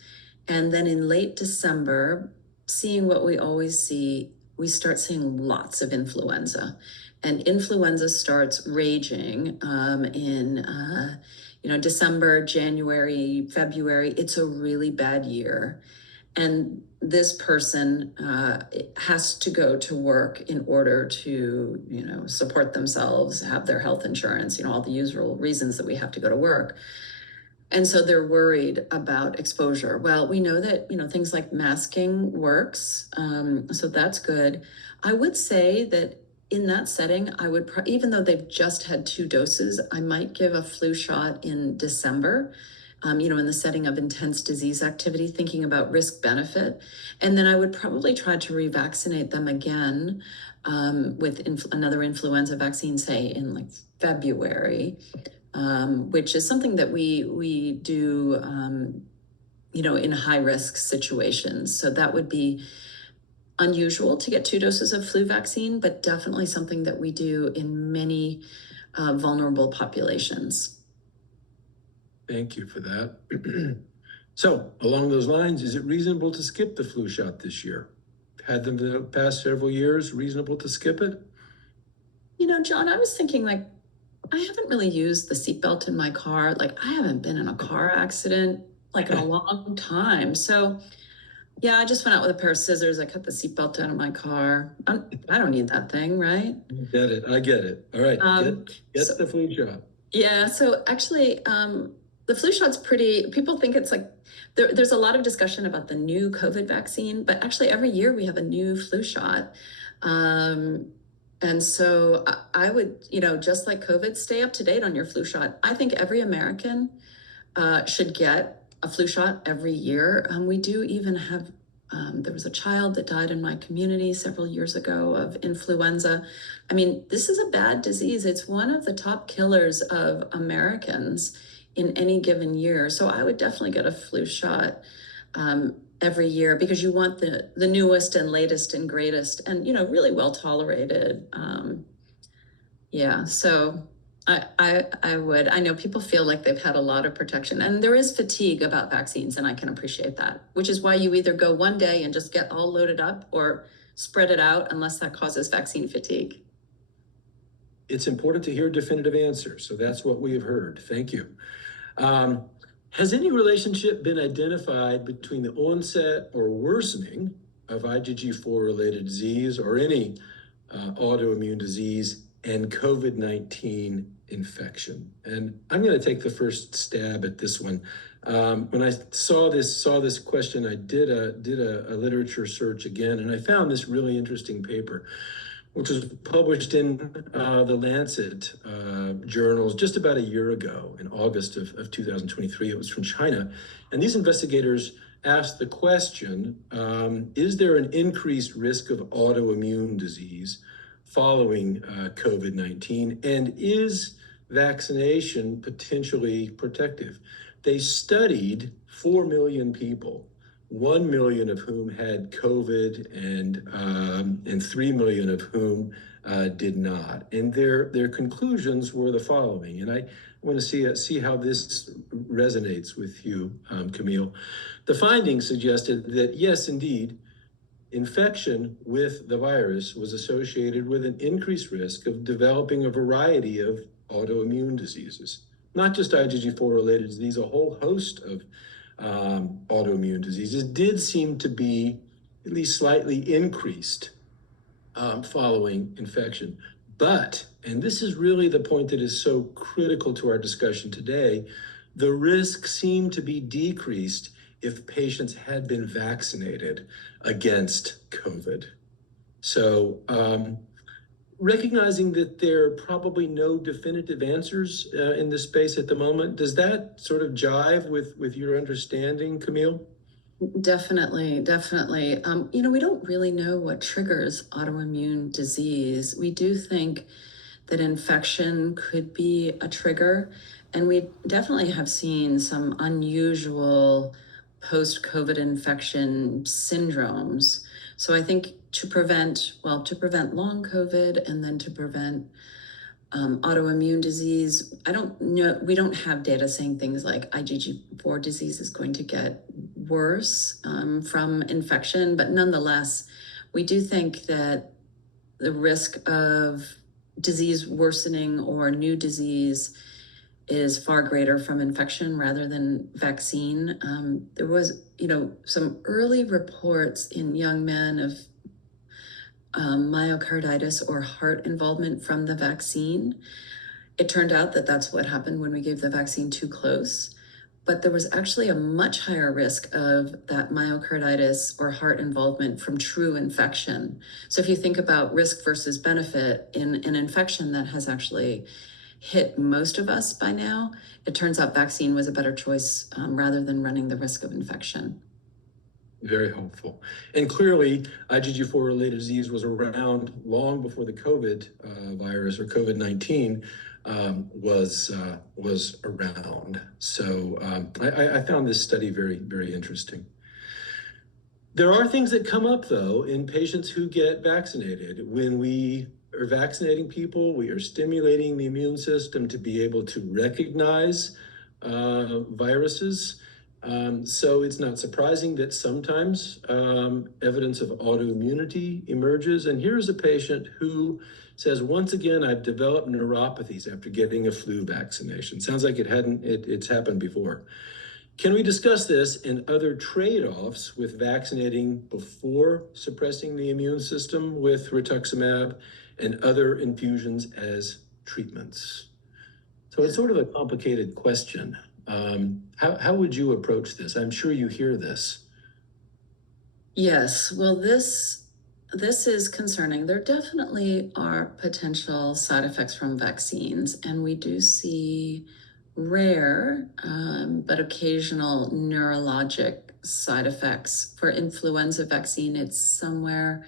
and then in late December, seeing what we always see, we start seeing lots of influenza. And influenza starts raging in December, January, February. It's a really bad year. And this person has to go to work in order to, you know, support themselves, have their health insurance, you know, all the usual reasons that we have to go to work. And so they're worried about exposure. Well, we know that, you know, things like masking works. So that's good. I would say that in that setting, I would, even though they've just had 2 doses, I might give a flu shot in December, you know, in the setting of intense disease activity, thinking about risk benefit. And then I would probably try to revaccinate them again with another influenza vaccine, say in like February, which is something that we do, you know, in high risk situations. So that would be unusual to get 2 doses of flu vaccine, but definitely something that we do in many vulnerable populations. Thank you for that. So along those lines, is it reasonable to skip the flu shot this year? Had them the past several years, reasonable to skip it? You know, John, I was thinking, like, I haven't really used the seatbelt in my car. Like, I haven't been in a car accident like in a long time. So yeah, I just went out with a pair of scissors. I cut the seatbelt out of my car. I don't need that thing, right? I get it. All right, get the flu shot. Yeah, so actually, the flu shot's pretty, people think it's like, there's a lot of discussion about the new COVID vaccine, but actually every year we have a new flu shot. And so I would, you know, just like COVID, stay up to date on your flu shot. I think every American should get a flu shot every year. We do even have, there was a child that died in my community several years ago of influenza. I mean, this is a bad disease. It's one of the top killers of Americans in any given year. So I would definitely get a flu shot every year, because you want the newest and latest and greatest and, you know, really well tolerated. Yeah, so I would. I know people feel like they've had a lot of protection, and there is fatigue about vaccines, and I can appreciate that, which is why you either go one day and just get all loaded up or spread it out, unless that causes vaccine fatigue. It's important to hear definitive answers, so that's what we have heard. Thank you. Has any relationship been identified between the onset or worsening of IgG4-related disease or any autoimmune disease and COVID-19 infection? And I'm going to take the first stab at this one. When I saw this question, I did a literature search again, and I found this really interesting paper, which was published in the Lancet journals just about a year ago, in August of 2023. It was from China. And these investigators asked the question, is there an increased risk of autoimmune disease following COVID-19? And is vaccination potentially protective? They studied 4 million people 1 million of whom had COVID, and 3 million of whom did not. And their conclusions were the following, and I want to see how this resonates with you, Camille. The findings suggested that yes, indeed, infection with the virus was associated with an increased risk of developing a variety of autoimmune diseases, not just IgG4-related disease, a whole host of autoimmune diseases did seem to be at least slightly increased following infection. But, and this is really the point that is so critical to our discussion today, the risk seemed to be decreased if patients had been vaccinated against COVID. So recognizing that there are probably no definitive answers in this space at the moment, does that sort of jive with your understanding, Camille? Definitely, definitely. We don't really know what triggers autoimmune disease. We do think that infection could be a trigger, and we definitely have seen some unusual post-COVID infection syndromes. So I think to prevent long COVID and then to prevent autoimmune disease, I don't know, we don't have data saying things like IgG4 disease is going to get worse from infection, but nonetheless, we do think that the risk of disease worsening or new disease is far greater from infection rather than vaccine. There was, some early reports in young men of myocarditis or heart involvement from the vaccine. It turned out that that's what happened when we gave the vaccine too close, but there was actually a much higher risk of that myocarditis or heart involvement from true infection. So if you think about risk versus benefit in an infection that has actually hit most of us by now, it turns out vaccine was a better choice rather than running the risk of infection. Very helpful. And clearly, IgG4-related disease was around long before the COVID virus or COVID-19 was around. So I found this study very, very interesting. There are things that come up, though, in patients who get vaccinated. When we are vaccinating people, we are stimulating the immune system to be able to recognize viruses. So it's not surprising that sometimes evidence of autoimmunity emerges. And here's a patient who says, once again, I've developed neuropathies after getting a flu vaccination. Sounds like it's happened before. Can we discuss this and other trade-offs with vaccinating before suppressing the immune system with rituximab and other infusions as treatments? So it's sort of a complicated question. How would you approach this? I'm sure you hear this. Yes, well, this is concerning. There definitely are potential side effects from vaccines, and we do see rare but occasional neurologic side effects. For influenza vaccine, it's somewhere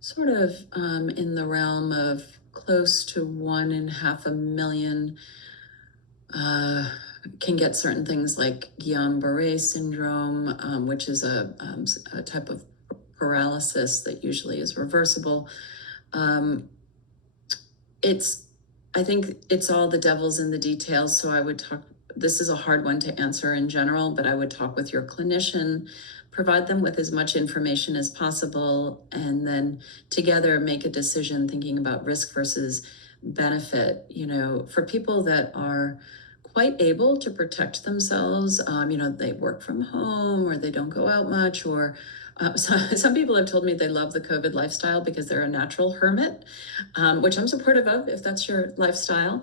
sort of in the realm of close to 1.5 million can get certain things like Guillain-Barré syndrome, which is a type of paralysis that usually is reversible. I think it's all the devil's in the details. So I would this is a hard one to answer in general, but I would talk with your clinician, provide them with as much information as possible, and then together make a decision thinking about risk versus benefit. For people that are quite able to protect themselves, they work from home or they don't go out much, or some people have told me they love the COVID lifestyle because they're a natural hermit, which I'm supportive of if that's your lifestyle.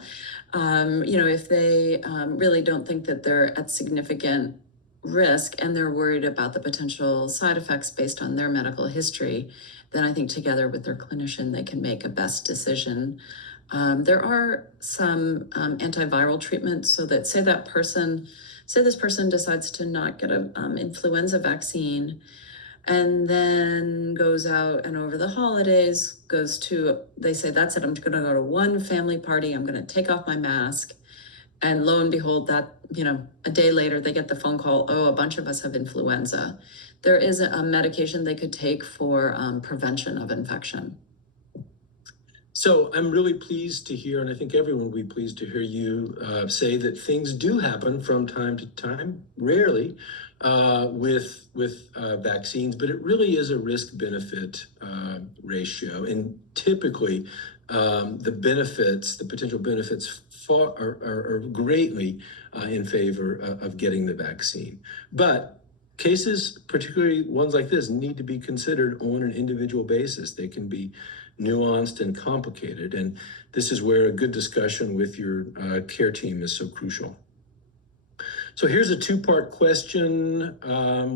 If they really don't think that they're at significant risk and they're worried about the potential side effects based on their medical history, then I think together with their clinician, they can make a best decision. There are some antiviral treatments, so that say this person decides to not get an influenza vaccine and then goes out and over the holidays they say, that's it, I'm going to go to one family party, I'm going to take off my mask. And lo and behold, that, a day later, they get the phone call, oh, a bunch of us have influenza. there is a medication they could take for prevention of infection. So I'm really pleased to hear, and I think everyone will be pleased to hear you say that things do happen from time to time, rarely, with vaccines, but it really is a risk-benefit ratio. And typically, the potential benefits are greatly in favor of getting the vaccine. But cases, particularly ones like this, need to be considered on an individual basis. They can be nuanced and complicated, and this is where a good discussion with your care team is so crucial. So here's a two-part question.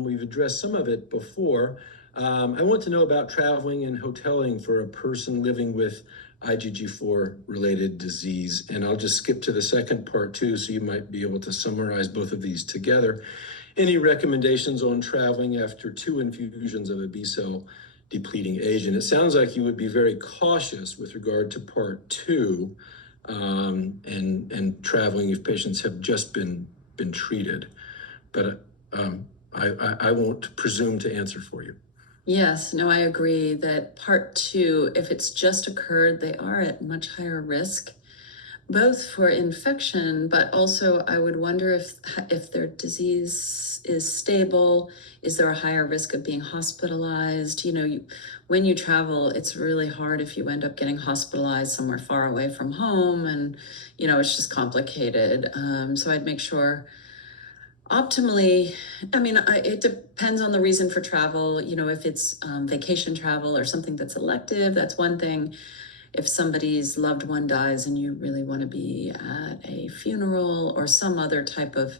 We've addressed some of it before. I want to know about traveling and hoteling for a person living with IgG4 related disease, and I'll just skip to the second part too, so you might be able to summarize both of these together. Any recommendations on traveling after 2 infusions of a B-cell depleting agent? It sounds like you would be very cautious with regard to part 2 and traveling if patients have just been treated, but I won't presume to answer for you. Yes, no, I agree that part 2, if it's just occurred, they are at much higher risk, both for infection, but also I would wonder if their disease is stable. Is there a higher risk of being hospitalized? When you travel, it's really hard if you end up getting hospitalized somewhere far away from home, and it's just complicated. So I'd make sure. Optimally, it depends on the reason for travel. If it's vacation travel or something that's elective, that's one thing. If somebody's loved one dies and you really want to be at a funeral or some other type of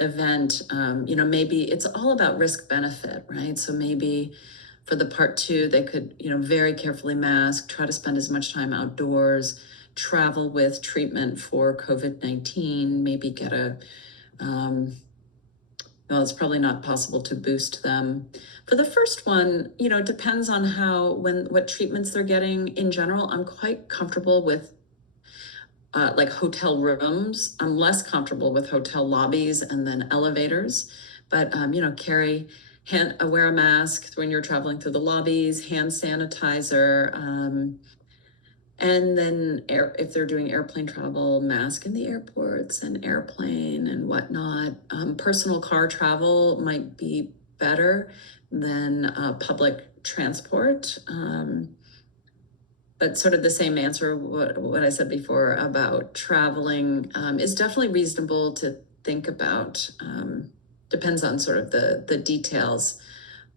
event, maybe it's all about risk benefit, right? So maybe for the part 2, they could, very carefully mask, try to spend as much time outdoors, travel with treatment for COVID-19, maybe get well, it's probably not possible to boost them. For the first one, it depends on what treatments they're getting. In general, I'm quite comfortable with like hotel rooms. I'm less comfortable with hotel lobbies and then elevators, but wear a mask when you're traveling through the lobbies, hand sanitizer, and then if they're doing airplane travel, mask in the airports and airplane and whatnot. Personal car travel might be better than public transport. But sort of the same answer, what I said before about traveling is definitely reasonable to think about. Depends on sort of the details.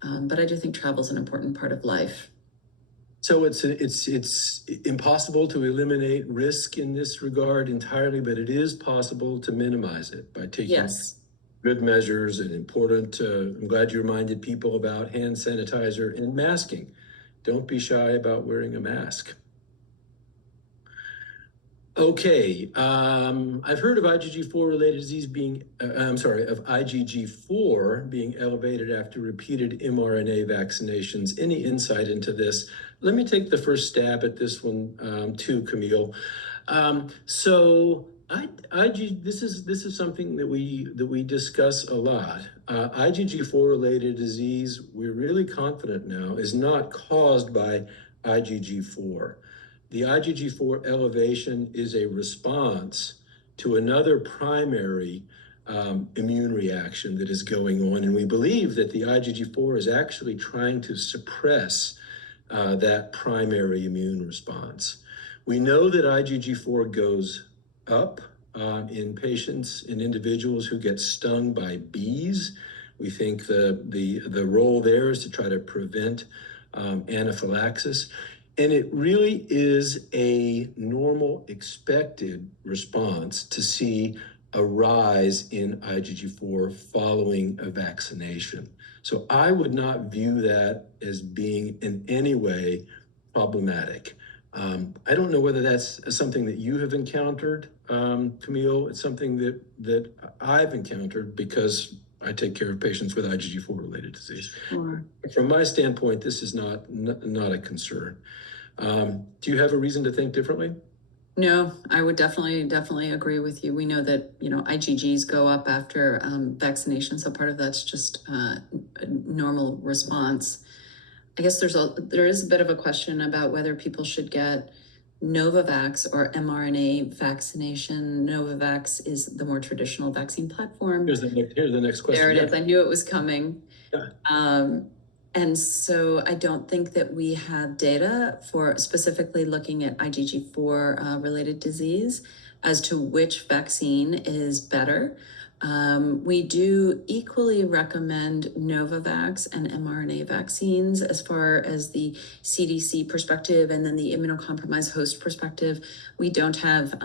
But I do think travel is an important part of life. So it's impossible to eliminate risk in this regard entirely, but it is possible to minimize it by taking good measures and important. I'm glad you reminded people about hand sanitizer and masking. Don't be shy about wearing a mask. Okay, I've heard of IgG4 related disease of IgG4 being elevated after repeated mRNA vaccinations. Any insight into this? Let me take the first stab at this one too, Camille. This is something that we discuss a lot. IgG4 related disease, we're really confident now, is not caused by IgG4. The IgG4 elevation is a response to another primary immune reaction that is going on, and we believe that the IgG4 is actually trying to suppress that primary immune response. We know that IgG4 goes up in patients, in individuals who get stung by bees. We think the role there is to try to prevent anaphylaxis. And it really is a normal, expected response to see a rise in IgG4 following a vaccination. So I would not view that as being in any way problematic. I don't know whether that's something that you have encountered, Camille. It's something that I've encountered because I take care of patients with IgG4 related disease. Sure. From my standpoint, this is not a concern. Do you have a reason to think differently? No, I would definitely agree with you. We know that, IgGs go up after vaccination, so part of that's just a normal response. I guess there is a bit of a question about whether people should get Novavax or mRNA vaccination. Novavax is the more traditional vaccine platform. Here's the next question. There it is. I knew it was coming. Yeah. And so I don't think that we have data for specifically looking at IgG4 related disease as to which vaccine is better. We do equally recommend Novavax and mRNA vaccines as far as the CDC perspective and then the immunocompromised host perspective. We don't have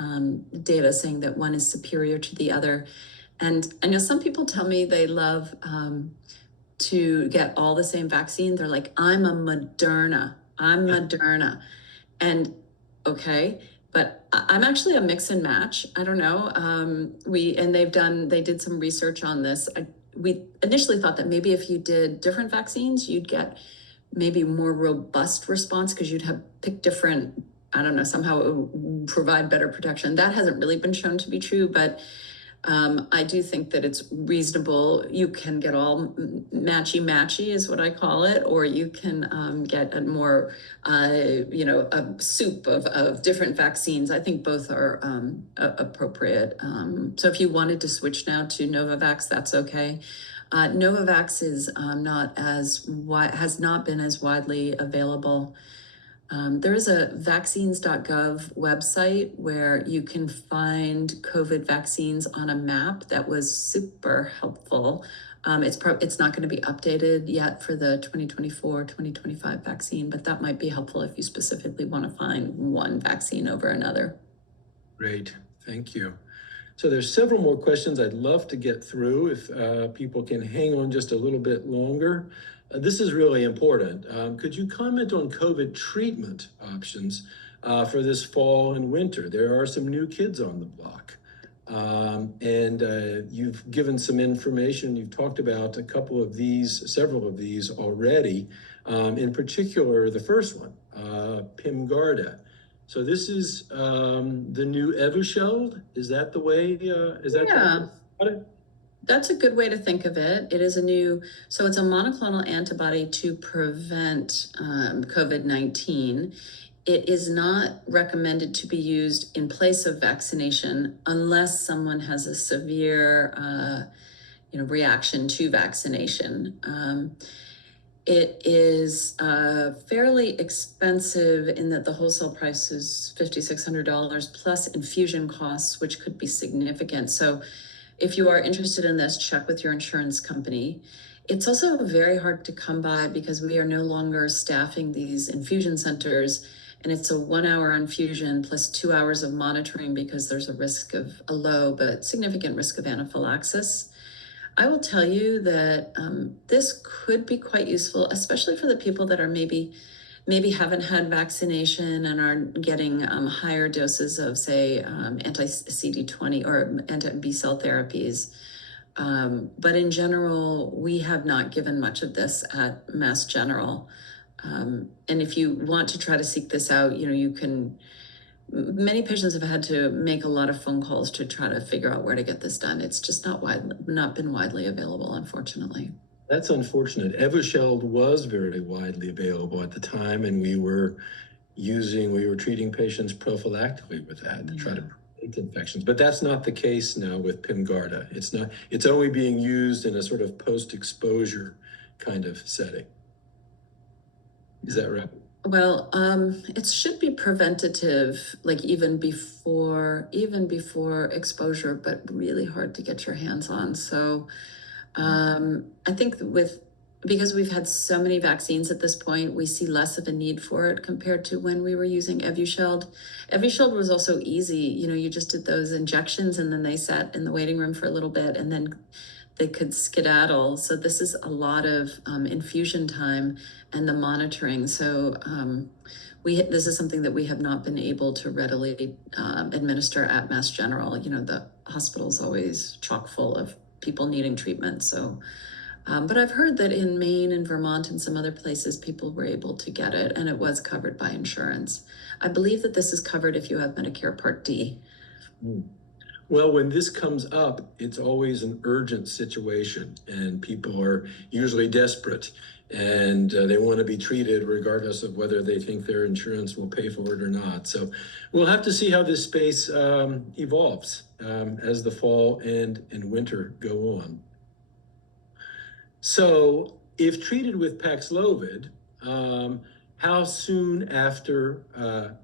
data saying that one is superior to the other. And I know some people tell me they love to get all the same vaccine. They're like, I'm Moderna. And okay, but I'm actually a mix and match. I don't know. They did some research on this. We initially thought that maybe if you did different vaccines, you'd get maybe more robust response because you'd have picked different, I don't know, somehow it would provide better protection. That hasn't really been shown to be true, but I do think that it's reasonable. You can get all matchy is what I call it, or you can get a more, a soup of different vaccines. I think both are appropriate. So if you wanted to switch now to Novavax, that's okay. Novavax is has not been as widely available. There is a vaccines.gov website where you can find COVID vaccines on a map that was super helpful. It's not going to be updated yet for the 2024-2025 vaccine, but that might be helpful if you specifically want to find one vaccine over another. Great, thank you. So there's several more questions I'd love to get through if people can hang on just a little bit longer. This is really important. Could you comment on COVID treatment options for this fall and winter? There are some new kids on the block. And you've given some information. You've talked about several of these already. In particular, the first one, Pemgarda. So this is the new Evusheld. Is that the way? Yeah. That's a good way to think of it. It is so it's a monoclonal antibody to prevent COVID-19. It is not recommended to be used in place of vaccination unless someone has a severe, reaction to vaccination. It is fairly expensive in that the wholesale price is $5,600 plus infusion costs, which could be significant. So if you are interested in this, check with your insurance company. It's also very hard to come by because we are no longer staffing these infusion centers, and it's a 1-hour infusion plus 2 hours of monitoring because there's a low but significant risk of anaphylaxis. I will tell you that this could be quite useful, especially for the people that are maybe haven't had vaccination and are getting higher doses of, say, anti-CD20 or anti-B cell therapies. But in general, we have not given much of this at Mass General. And if you want to try to seek this out, many patients have had to make a lot of phone calls to try to figure out where to get this done. It's just not been widely available, unfortunately. That's unfortunate. Evusheld was very widely available at the time, and we were treating patients prophylactically with that to try to prevent infections. But that's not the case now with Pemgarda. It's only being used in a sort of post-exposure kind of setting. Is that right? Well, it should be preventative, like even before exposure, but really hard to get your hands on. So I think because we've had so many vaccines at this point, we see less of a need for it compared to when we were using Evusheld. Evusheld was also easy. You just did those injections and then they sat in the waiting room for a little bit and then they could skedaddle. So this is a lot of infusion time and the monitoring. So this is something that we have not been able to readily administer at Mass General. The hospital's always chock full of people needing treatment. So But I've heard that in Maine and Vermont and some other places, people were able to get it, and it was covered by insurance. I believe that this is covered if you have Medicare Part D. Well, when this comes up, it's always an urgent situation, and people are usually desperate, and they want to be treated regardless of whether they think their insurance will pay for it or not. So we'll have to see how this space evolves as the fall and winter go on. So if treated with Paxlovid, how soon after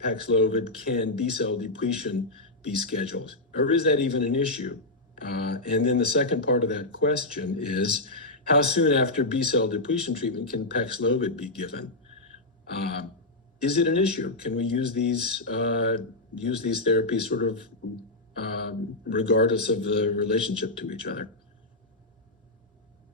Paxlovid can B-cell depletion be scheduled? Or is that even an issue? And then the second part of that question is, how soon after B-cell depletion treatment can Paxlovid be given? Is it an issue? Can we use these therapies sort of regardless of the relationship to each other?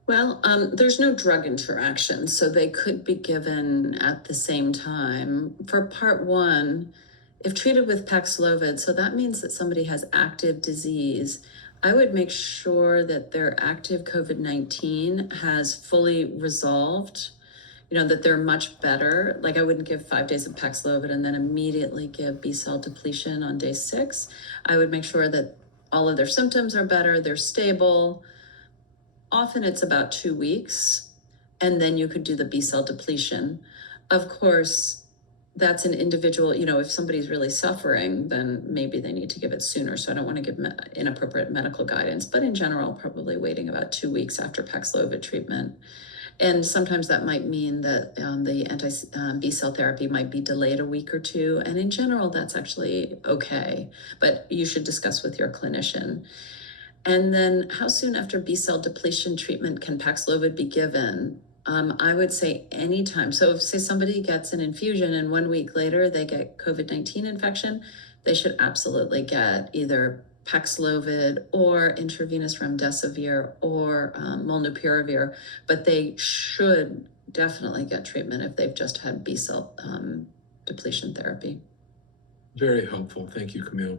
Well, there's no drug interaction, so they could be given at the same time. For part one, if treated with Paxlovid, so that means that somebody has active disease, I would make sure that their active COVID-19 has fully resolved, that they're much better. Like I wouldn't give 5 days of Paxlovid and then immediately give B-cell depletion on day 6. I would make sure that all of their symptoms are better, they're stable. Often it's about 2 weeks, and then you could do the B-cell depletion. Of course, that's an individual, if somebody's really suffering, then maybe they need to give it sooner. So I don't want to give inappropriate medical guidance, but in general, probably waiting about 2 weeks after Paxlovid treatment. And sometimes that might mean that the anti-B-cell therapy might be delayed a week or two. And in general, that's actually okay, but you should discuss with your clinician. And then how soon after B-cell depletion treatment can Paxlovid be given? I would say anytime. So if, say, somebody gets an infusion and 1 week later they get COVID-19 infection, they should absolutely get either Paxlovid or intravenous remdesivir or molnupiravir, but they should definitely get treatment if they've just had B-cell depletion therapy. Very helpful. Thank you, Camille.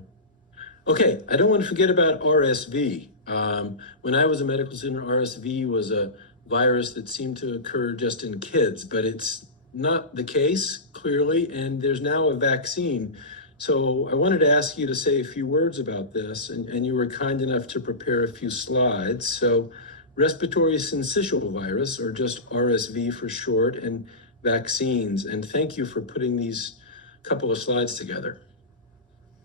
Okay, I don't want to forget about RSV. When I was a medical student, RSV was a virus that seemed to occur just in kids, but it's not the case, clearly, and there's now a vaccine. So I wanted to ask you to say a few words about this, and you were kind enough to prepare a few slides. So respiratory syncytial virus, or just RSV for short, and vaccines. And thank you for putting these couple of slides together.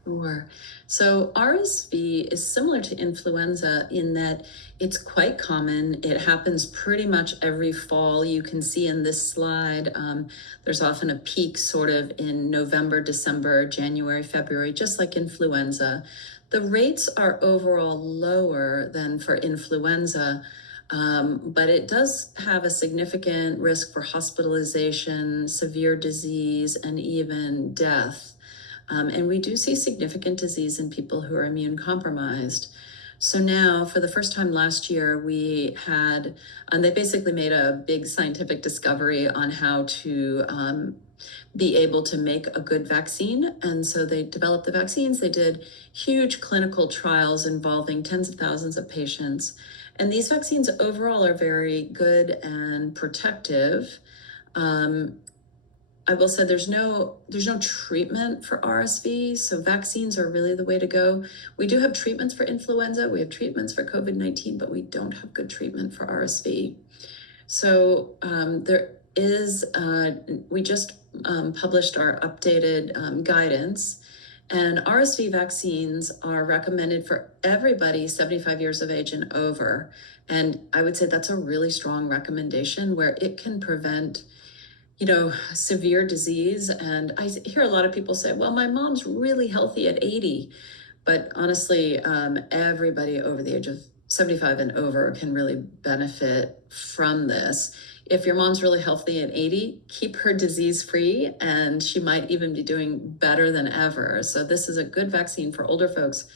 Sure. So RSV is similar to influenza in that it's quite common. It happens pretty much every fall. You can see in this slide, there's often a peak sort of in November, December, January, February, just like influenza. The rates are overall lower than for influenza, but it does have a significant risk for hospitalization, severe disease, and even death. And we do see significant disease in people who are immune compromised. So now, for the first time last year, we had, and they basically made a big scientific discovery on how to be able to make a good vaccine. And so they developed the vaccines. They did huge clinical trials involving tens of thousands of patients. And these vaccines overall are very good and protective. I will say there's no treatment for RSV, so vaccines are really the way to go. We do have treatments for influenza, we have treatments for COVID-19, but we don't have good treatment for RSV. So there is, we just published our updated guidance, and RSV vaccines are recommended for everybody 75 years of age and over. And I would say that's a really strong recommendation where it can prevent severe disease. And I hear a lot of people say, well, my mom's really healthy at 80. But honestly, everybody over the age of 75 and over can really benefit from this. If your mom's really healthy at 80, keep her disease free, and she might even be doing better than ever. So this is a good vaccine for older folks.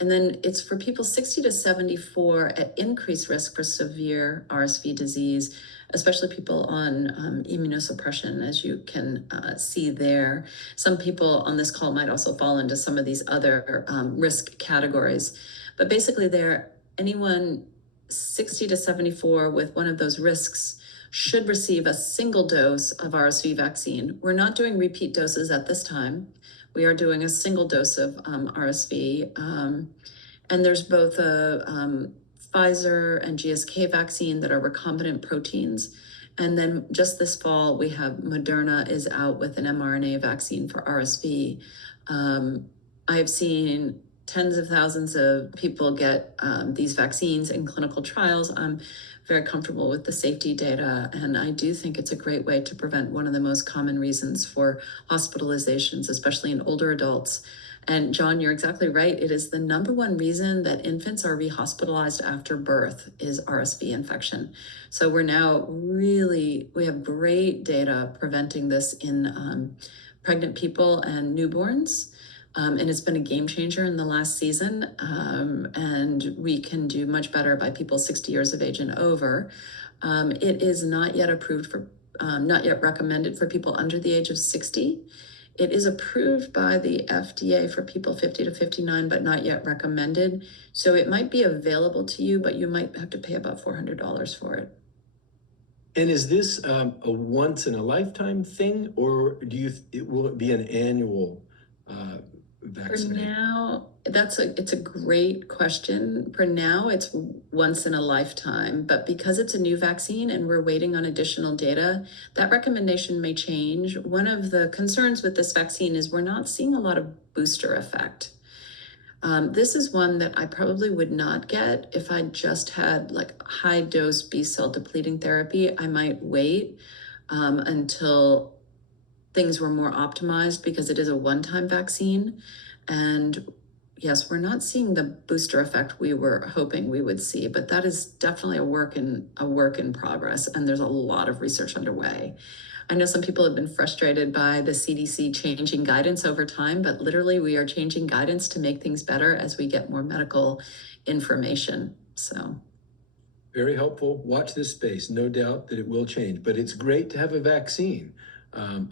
And then it's for people 60 to 74 at increased risk for severe RSV disease, especially people on immunosuppression, as you can see there. Some people on this call might also fall into some of these other risk categories. But basically anyone 60 to 74 with one of those risks should receive a single dose of RSV vaccine. We're not doing repeat doses at this time. We are doing a single dose of RSV. And there's both a Pfizer and GSK vaccine that are recombinant proteins. And then just this fall, we have Moderna is out with an mRNA vaccine for RSV. I have seen tens of thousands of people get these vaccines in clinical trials. I'm very comfortable with the safety data, and I do think it's a great way to prevent one of the most common reasons for hospitalizations, especially in older adults. And John, you're exactly right. It is the number one reason that infants are rehospitalized after birth is RSV infection. So we have great data preventing this in pregnant people and newborns. And it's been a game changer in the last season. And we can do much better by people 60 years of age and over. It is not yet approved for, not yet recommended for people under the age of 60. It is approved by the FDA for people 50 to 59, but not yet recommended. So it might be available to you, but you might have to pay about $400 for it. And is this a once in a lifetime thing, or will it be an annual vaccination? For now, it's a great question. For now, it's once in a lifetime, but because it's a new vaccine and we're waiting on additional data, that recommendation may change. One of the concerns with this vaccine is we're not seeing a lot of booster effect. This is one that I probably would not get if I just had like high dose B cell depleting therapy. I might wait until things were more optimized because it is a one-time vaccine. And yes, we're not seeing the booster effect we were hoping we would see, but that is definitely a work in progress. And there's a lot of research underway. I know some people have been frustrated by the CDC changing guidance over time, but literally we are changing guidance to make things better as we get more medical information. So. Very helpful. Watch this space. No doubt that it will change, but it's great to have a vaccine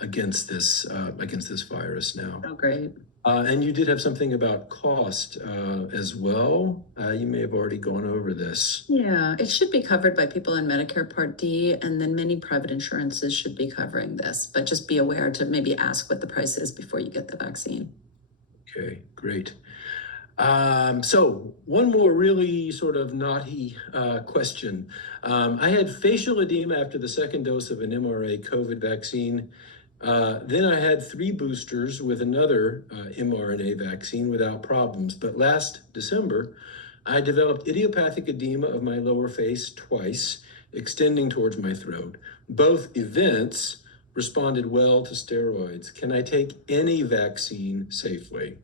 against this virus now. Oh, great. And you did have something about cost as well. You may have already gone over this. Yeah, it should be covered by people in Medicare Part D, and then many private insurances should be covering this, but just be aware to maybe ask what the price is before you get the vaccine. Okay, great. So one more really sort of naughty question. I had facial edema after the second dose of an mRNA COVID vaccine. Then I had 3 boosters with another mRNA vaccine without problems. But last December, I developed idiopathic edema of my lower face twice, extending towards my throat. Both events responded well to steroids. Can I take any vaccine safely?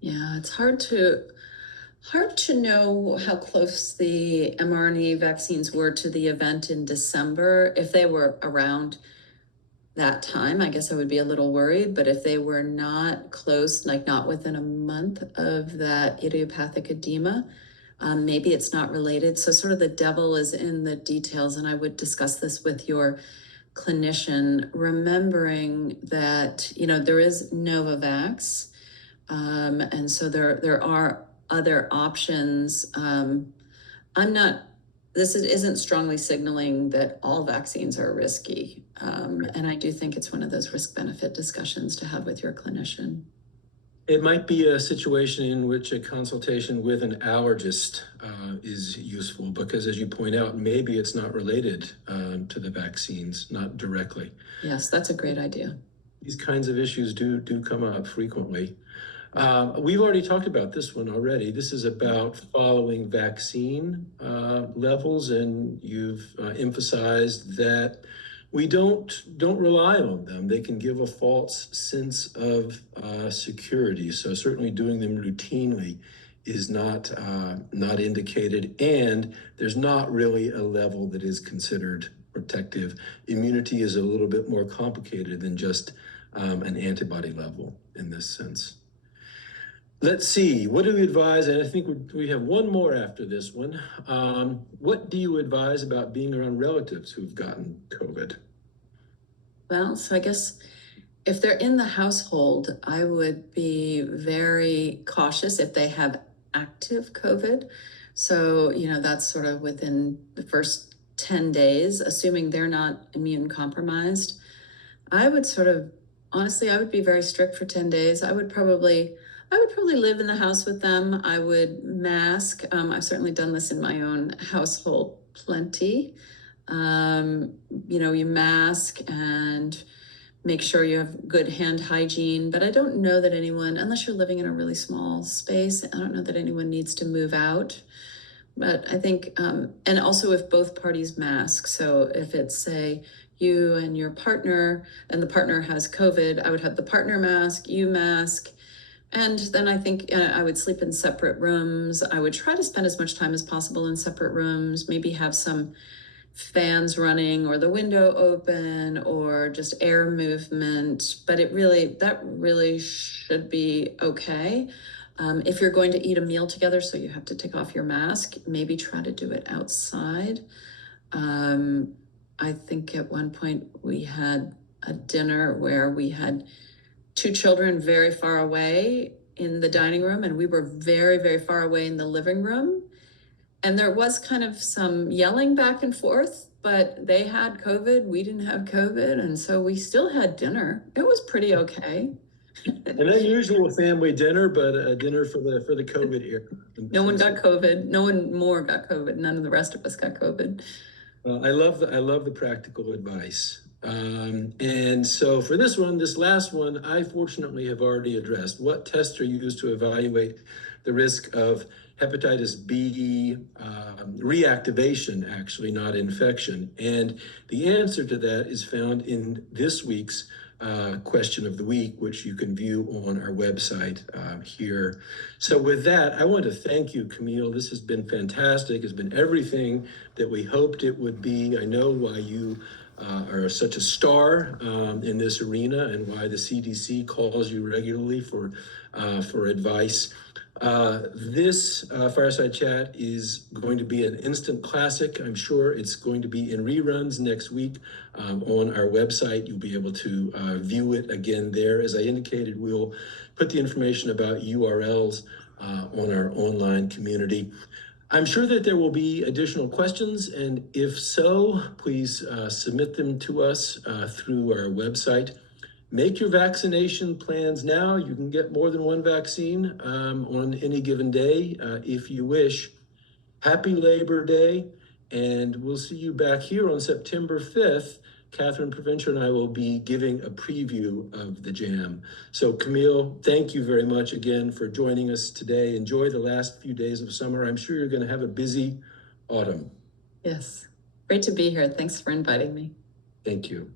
Yeah, it's hard to know how close the mRNA vaccines were to the event in December. If they were around that time, I guess I would be a little worried, but if they were not close, like not within a month of that idiopathic edema, maybe it's not related. So sort of the devil is in the details, and I would discuss this with your clinician, remembering that, there is Novavax, and so there are other options. This isn't strongly signaling that all vaccines are risky. And I do think it's one of those risk-benefit discussions to have with your clinician. It might be a situation in which a consultation with an allergist is useful because, as you point out, maybe it's not related to the vaccines, not directly. Yes, that's a great idea. These kinds of issues do come up frequently. We've already talked about this one already. This is about following vaccine levels, and you've emphasized that we don't rely on them. They can give a false sense of security. So certainly doing them routinely is not indicated, and there's not really a level that is considered protective. Immunity is a little bit more complicated than just an antibody level in this sense. Let's see, what do we advise? And I think we have one more after this one. What do you advise about being around relatives who've gotten COVID? Well, so I guess if they're in the household, I would be very cautious if they have active COVID. So, that's sort of within the first 10 days, assuming they're not immune compromised. I would sort of, honestly, I would be very strict for 10 days. I would probably live in the house with them. I would mask. I've certainly done this in my own household plenty. You mask and make sure you have good hand hygiene. But I don't know that anyone, unless you're living in a really small space, I don't know that anyone needs to move out. But I think, and also if both parties mask. So if it's, say, you and your partner, and the partner has COVID, I would have the partner mask, you mask. And then I think I would sleep in separate rooms. I would try to spend as much time as possible in separate rooms, maybe have some fans running or the window open or just air movement. But that really should be okay. If you're going to eat a meal together, so you have to take off your mask, maybe try to do it outside. I think at one point we had a dinner where we had two children very far away in the dining room, and we were very, very far away in the living room. And there was kind of some yelling back and forth, but they had COVID, we didn't have COVID, and so we still had dinner. It was pretty okay. An unusual family dinner, but a dinner for the COVID era. No one got COVID. No one more got COVID. None of the rest of us got COVID. Well, I love the practical advice. And so for this last one, I fortunately have already addressed. What tests are used to evaluate the risk of hepatitis B reactivation, actually, not infection? And the answer to that is found in this week's question of the week, which you can view on our website here. So with that, I want to thank you, Camille. This has been fantastic. It's been everything that we hoped it would be. I know why you are such a star in this arena and why the CDC calls you regularly for advice. This Fireside Chat is going to be an instant classic. I'm sure it's going to be in reruns next week on our website. You'll be able to view it again there. As I indicated, we'll put the information about URLs on our online community. I'm sure that there will be additional questions, and if so, please submit them to us through our website. Make your vaccination plans now. You can get more than one vaccine on any given day if you wish. Happy Labor Day, and we'll see you back here on September 5th. Catherine Provencher and I will be giving a preview of the jam. So Camille, thank you very much again for joining us today. Enjoy the last few days of summer. I'm sure you're going to have a busy autumn. Yes, great to be here. Thanks for inviting me. Thank you.